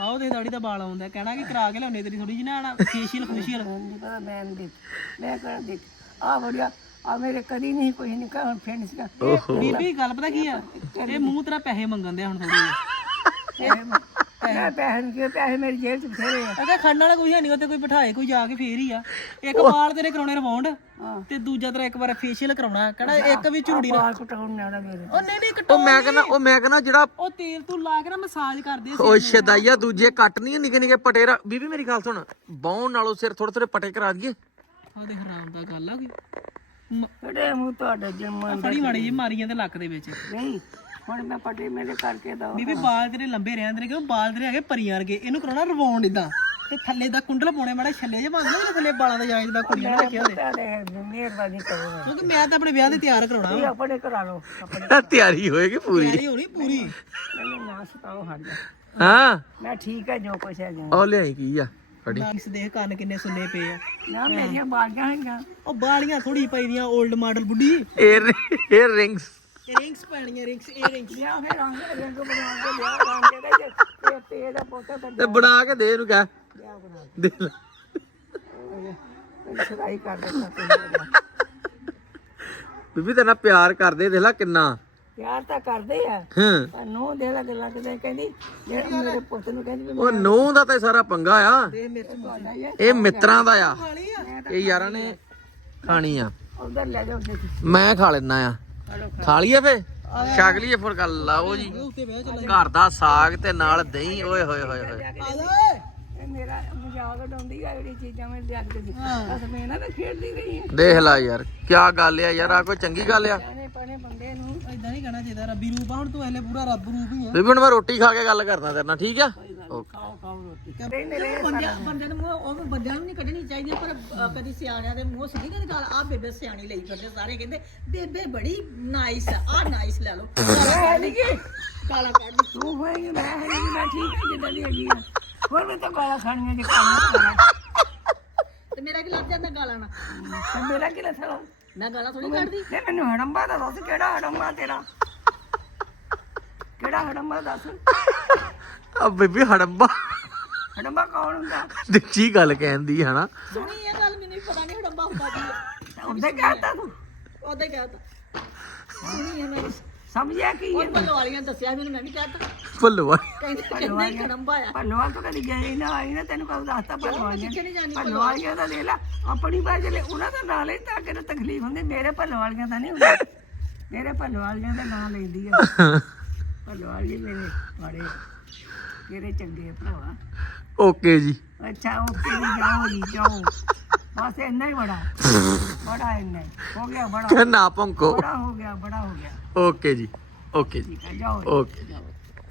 ਆਹ ਦੇ ਦਾੜੀ ਦਾ ਵਾਲ ਆਉਂਦਾ ਕਹਿਣਾ ਕਿ ਕਰਾ ਕੇ ਲਿਆਉਣੇ ਤੇਰੀ ਥੋੜੀ ਜਿਹੀ ਨਾ ਫੇਸ਼ੀਅਲ ਫੇਸ਼ੀਅਲ। ਨਹੀਂ ਪਤਾ ਮੈਂ ਨਹੀਂ ਦੇਖ ਮੈਂ ਕਰ ਦੇਖ। ਆ ਬੜਿਆ ਆ ਮੇਰੇ ਕਦੀ ਨਹੀਂ ਕੋਈ ਨਹੀਂ ਕਹਾਂ ਫਰੈਂਡਸ ਦਾ ਓਹੋ। ਬੀਬੀ ਗੱਲ ਪਤਾ ਕੀ ਆ? ਇਹ ਮੂੰਹ ਤੇਰਾ ਪੈਸੇ ਮੰਗਣ ਦੇ ਹੁਣ ਥੋੜੀ ਮੈਂ ਪੈਸੇ ਨਹੀਂ ਕਿ ਪੈਸੇ ਮੇਰੀ ਜੇਬ ਚ ਬਥੇਰੇ ਆ। ਅਗਾ ਖੜਨ ਵਾਲਾ ਕੋਈ ਹੈ ਨਹੀਂ ਉੱਥੇ ਕੋਈ ਬਿਠਾਏ ਕੋਈ ਜਾ ਕੇ ਫੇਰ ਹੀ ਆ। ਇੱਕ ਵਾਲ ਤੇਰੇ ਕਰਾਉਣੇ ਰਵਾਉਂਡ ਤੇ ਦੂਜਾ ਤੇਰਾ ਇੱਕ ਵਾਰ ਫੇਸ਼ੀਅਲ ਕਰਾਉਣਾ। ਕਹਿੰਦਾ ਇੱਕ ਵੀ ਝੁਰੜੀ ਬਾਲ ਕਟਾਉਣ ਨਾ ਮੇਰੇ। ਉਹ ਨਹੀਂ ਨਹੀਂ ਉਹ ਮੈਂ ਕਹਿੰਦਾ ਉਹ ਮੈਂ ਕਹਿੰਦਾ ਜਿਹੜਾ ਉਹ ਤੇਲ ਤੂੰ ਲਾ ਕੇ ਨਾ ਮਸਾਜ ਕਰਦੇ ਸੀ ਉਹ ਸ਼ਦਾਈਆ ਦੂਜੇ ਕੱਟ ਨਹੀਂ ਨਿੱਕੇ ਨਿੱਕੇ ਪਟੇ ਰ- ਬੀਬੀ ਮੇਰੀ ਗੱਲ ਸੁਣ। ਬਾਉਣ ਨਾਲੋਂ ਸਿਰ ਥੋੜੇ ਥੋੜੇ ਪਟੇ ਕਰਾ ਦਈਏ। ਹਰਾਮ ਦਾ ਗੱਲ ਆ ਕੋਈ। ਮ- ਕਿਹੜੇ ਮੂੰਹ ਤੁਹਾਡੇ ਜਿੰਮ ਫੜੀ ਮਾੜੀ ਜੀ ਮਾਰੀ ਜਾਂਦੇ ਲੱਕ ਦੇ ਵਿੱਚ। ਨਹੀਂ। ਹੁਣ ਮੈਂ ਪੱਟੇ ਮੇਰੇ ਕਰਕੇ ਦਾ ਬੀਬੀ ਬਾਲ ਤੇਰੇ ਲੰਬੇ ਰਹਿੰਦੇ ਨੇ ਕਿਉਂ ਬਾਲ ਤੇਰੇ ਹੈਗੇ ਪਰੀਆਂ ਵਰਗੇ। ਇਹਨੂੰ ਕਰਾਉਣਾ ਰਵਾਉਣ ਇਦਾਂ ਤੇ ਥੱਲੇ ਦਾ ਕੁੰਡਲ ਪਾਉਣੇ ਮਾੜਾ ਛੱਲੇ ਜੇ ਬੰਦ ਨਾ ਥੱਲੇ ਬਾਲਾਂ ਦਾ ਜਾਇਜ਼ ਦਾ ਕੁੜੀਆਂ ਨੇ ਰੱਖਿਆ ਹੁੰਦੇ ਮਿਹਰਬਾਨੀ ਕਰੋ। ਕਿਉਂਕਿ ਮੈਂ ਤਾਂ ਆਪਣੇ ਵਿਆਹ ਦੇ ਤਿਆਰ ਕਰਾਉਣਾ। ਇਹ ਆਪਣੇ ਕਰਾ ਲਓ ਆਪਣੇ ਤਿਆਰੀ ਹੋਏਗੀ ਪੂਰੀ। ਤਿਆਰੀ ਹੋਣੀ ਪੂਰੀ। ਮੈਨੂੰ ਨਾ ਸਤਾਓ ਹਟ ਜਾ ਹਾਂ। ਮੈਂ ਠੀਕ ਹੈ ਜੋ ਕੁਛ ਹੈ ਜੀ ਉਹ ਲਿਆਈ ਕੀ ਆ ਫੜੀ। ਨਾਕਸ ਦੇਖ ਕੰਨ ਕਿੰਨੇ ਸੁੰਨੇ ਪਏ ਆ। ਨਾ ਮੇਰੀਆਂ ਬਾਲੀਆਂ ਹੈਗੀਆਂ। ਉਹ ਬਾਲੀਆਂ ਥੋੜੀ ਪਈਆਂ 올ਡ ਮਾਡਲ ਬੁੱਢੀ। ਏਅਰ ਏਅਰ ਰਿੰਗਸ ਰਿੰਗਸ ਪੈਣੀਆਂ ਰਿੰਗਸ ਇਅਰਿੰਗਸ ਲਿਆ ਫਿਰ ਰੰਗ ਰੰਗ ਬਣਾ ਕੇ ਲਿਆ ਰੰਗ ਦੇ ਤੇ ਤੇ ਦਾ ਪੋਤਾ ਤਾਂ ਤੇ ਬਣਾ ਕੇ ਦੇ ਇਹਨੂੰ ਕਹਿ। ਲਿਆ ਬਣਾ ਦੇ ਲੈ। ਸਦਾਈ ਕਰ ਦਿੱਤਾ ਤੇ ਬੀਬੀ ਤੇਰੇ ਪਿਆਰ ਕਰਦੇ ਦੇਖ ਲੈ ਕਿੰਨਾ। ਪਿਆਰ ਤਾਂ ਕਰਦੇ ਆ ਹਾਂ। ਪਰ ਨੋ ਦੇ ਲੱਗ ਲੱਗਦੇ ਕਹਿੰਦੀ ਜਿਹੜਾ ਮੇਰੇ ਪੁੱਤ ਨੂੰ ਕਹਿੰਦੀ ਵੀ ਉਹ ਨੂੰਹ ਦਾ ਤਾਂ ਸਾਰਾ ਪੰਗਾ ਆ। ਤੁਹਾਡਾ ਹੀ ਹੈ ਇਹ ਮਿੱਤਰਾਂ ਦਾ ਆ। ਇਹ ਯਾਰਾਂ ਨੇ ਖਾਣੀ ਆ। ਉਧਰ ਲੈ ਜਾਓ ਦੇਖੀ ਮੈਂ ਖਾ ਲੈਣਾ ਆ। ਖਾ ਲਈਏ ਫੇ? ਛਕ ਲਈਏ ਫਿਰ ਗੱਲ ਲਾਓ ਜੀ। ਘਰ ਦਾ ਸਾਗ ਤੇ ਨਾਲ ਦਹੀਂ ਓਏ ਹੋਏ ਹੋਏ ਹੋਏ। ਮੇਰਾ ਮਜ਼ਾਕ ਉਡਾਉਂਦੀ ਆ ਜਿਹੜੀ ਚੀਜ਼ਾਂ ਮੈਂ ਮੈਂ ਨਾਲ ਖੇਡਦੀ ਰਹੀ ਹਾਂ ਦੇਖ ਲੈ ਯਾਰ ਕੀ ਗੱਲ ਆ ਯਾਰ ਆ ਕੋਈ ਚੰਗੀ ਗੱਲ ਆ? ਜਾਣੇ ਪਣੇ ਬੰਦੇ ਨੂੰ। ਇਦਾਂ ਨਹੀਂ ਕਹਿਣਾ ਚਾਹੀਦਾ ਰੱਬੀ ਰੂਪ ਆ ਹੁਣ ਤੂੰ ਐਲੇ ਪੂਰਾ ਰੱਬ ਰੂਪ ਹੀ ਆ। ਬੀਬੀ ਹੁਣ ਮੈਂ ਰੋਟੀ ਖਾ ਕੇ ਗੱਲ ਕਰਦਾ ਤੇਰੇ ਨਾਲ ਠੀਕ ਆ? ਖਾਓ ਖਾਓ ਰੋਟੀ। ਬੰਦਿਆਂ ਬੰਦਿਆਂ ਨੂੰ ਮੂੰਹ ਉਹ ਬੰਦਿਆਂ ਨੂੰ ਨਹੀਂ ਕੱਢਣੀ ਚਾਹੀਦੀ ਪਰ ਅ, ਕਦੀ ਸਿਆਣਿਆਂ ਦੇ ਮੂੰਹ ਸਿੱਧੀ ਕਦੀ ਗੱਲ ਆ ਬੇਬੇ ਸਿਆਣੀ ਲਈ ਫਿਰਦੇ ਸਾਰੇ ਕਹਿੰਦੇ ਬੇਬੇ ਬੜੀ ਨਾਈਸ ਆ ਆਹ ਨਾਈਸ ਲੈ ਲਓ। ਹੈ ਨਹੀਂ ਕਿ ਕਾਲਾ ਕੱਢ ਲਈ। ਤੂੰ ਹੋਏਗੀ ਮੈਂ ਹੈ ਨਹੀਂ ਮੈਂ ਠੀਕ ਹੈ ਜਿੱਦਾਂ ਦੀ ਹੈਗੀ ਆ। ਹੋਰ ਮੈਂ ਤਾਂ ਗਾਲਾਂ ਖਾਣੀਆਂ ਜੇ ਕੰਮ ਤੇ ਮੇਰਾ ਕੀ ਲੱਗ ਜਾਂਦਾ ਗਾਲਾਂ ਨਾਲ? ਤੇ ਮੇਰਾ ਕੀ ਲੱਛਣਾ ਮੈਂ ਗਾਲਾਂ ਥੋੜੀ ਕੱਢਦੀ। ਤੇ ਮੈਨੂੰ ਹੜੰਬਾ ਦਾ ਦੱਸ ਕਿਹੜਾ ਹੜੰਬਾ ਤੇਰਾ? ਕਿਹੜਾ ਹੜੰਬਾ ਦੱਸ? ਆ ਬੀਬੀ ਹੜੰਬਾ। ਹੜੰਬਾ ਕੌਣ ਹੁੰਦਾ? ਦਿੱਚੀ ਗੱਲ ਕਹਿੰਦੀ ਹਨਾ? ਸੁਣੀ ਇਹ ਗੱਲ ਮੈਨੂੰ ਪਤਾ ਨਹੀਂ ਹੜੰਬਾ ਹੁੰਦਾ ਕੀ ਹੈ ਉਹਦੇ ਕਹਤਾ ਤੂੰ? ਉਹਦੇ ਕਹਤਾ। ਸੁਣੀ ਇਹ ਮੈਂ ਸਮਝਿਆ ਕੀ ਹੈ ਉਹ ਬੱਲੋ ਵਾਲੀਆਂ ਦੱਸਿਆ ਮੈਨੂੰ ਮੈਂ ਵੀ ਕਹਤਾ। ਭੁੱਲਵਾ ਕਹਿੰਦੇ ਕਹਿੰਦੇ ਹੜੰਬਾ ਆ। ਭੱਲਵਾਲ ਤੋਂ ਕਦੀ ਗਏ ਨਾ ਆਈ ਨਾ ਤੈਨੂੰ ਕਦੋਂ ਦੱਸਤਾ ਭੱਲਵਾਲ ਕਿੱਥੇ ਨਹੀਂ ਜਾਣੀ ਭੱਲਵਾਲੀਆਂ ਦਾ ਦੇ ਲਾ ਆਪਣੀ ਬਾਜ ਲੈ ਉਹਨਾਂ ਦਾ ਨਾਂ ਲਈ ਤਾਂ ਕਿ ਤਕਲੀਫ ਹੁੰਦੀ ਮੇਰੇ ਭੱਲਵਾਲੀਆਂ ਦਾ ਨਹੀਂ ਹੁੰਦਾ। ਮੇਰੇ ਭੱਲਵਾਲੀਆਂ ਦਾ ਨਾਂ ਲੈਂਦੀ ਆ। ਭੱਲਵਾਲੀ ਮੇਰੇ ਬੜੇ ਤੇਰੇ ਚੰਗੇ ਭਰਾ ਓਕੇ ਜੀ। ਅੱਛਾ ਓਕੇ ਜੀ ਜਾਓ ਜੀ ਜਾਓ। ਬਸ ਇੰਨਾ ਹੀ ਬੜਾ। ਬੜਾ ਇੰਨਾ ਹੀ। ਹੋ ਗਿਆ ਬੜਾ। ਕਿ ਨਾ ਭੰਕੋ। ਬੜਾ ਹੋ ਗਿਆ ਬੜਾ ਹੋ ਗਿਆ। ਓਕੇ ਜੀ ਓਕੇ ਜੀ। ਠੀਕ ਹੈ ਜਾਓ ਓਕੇ।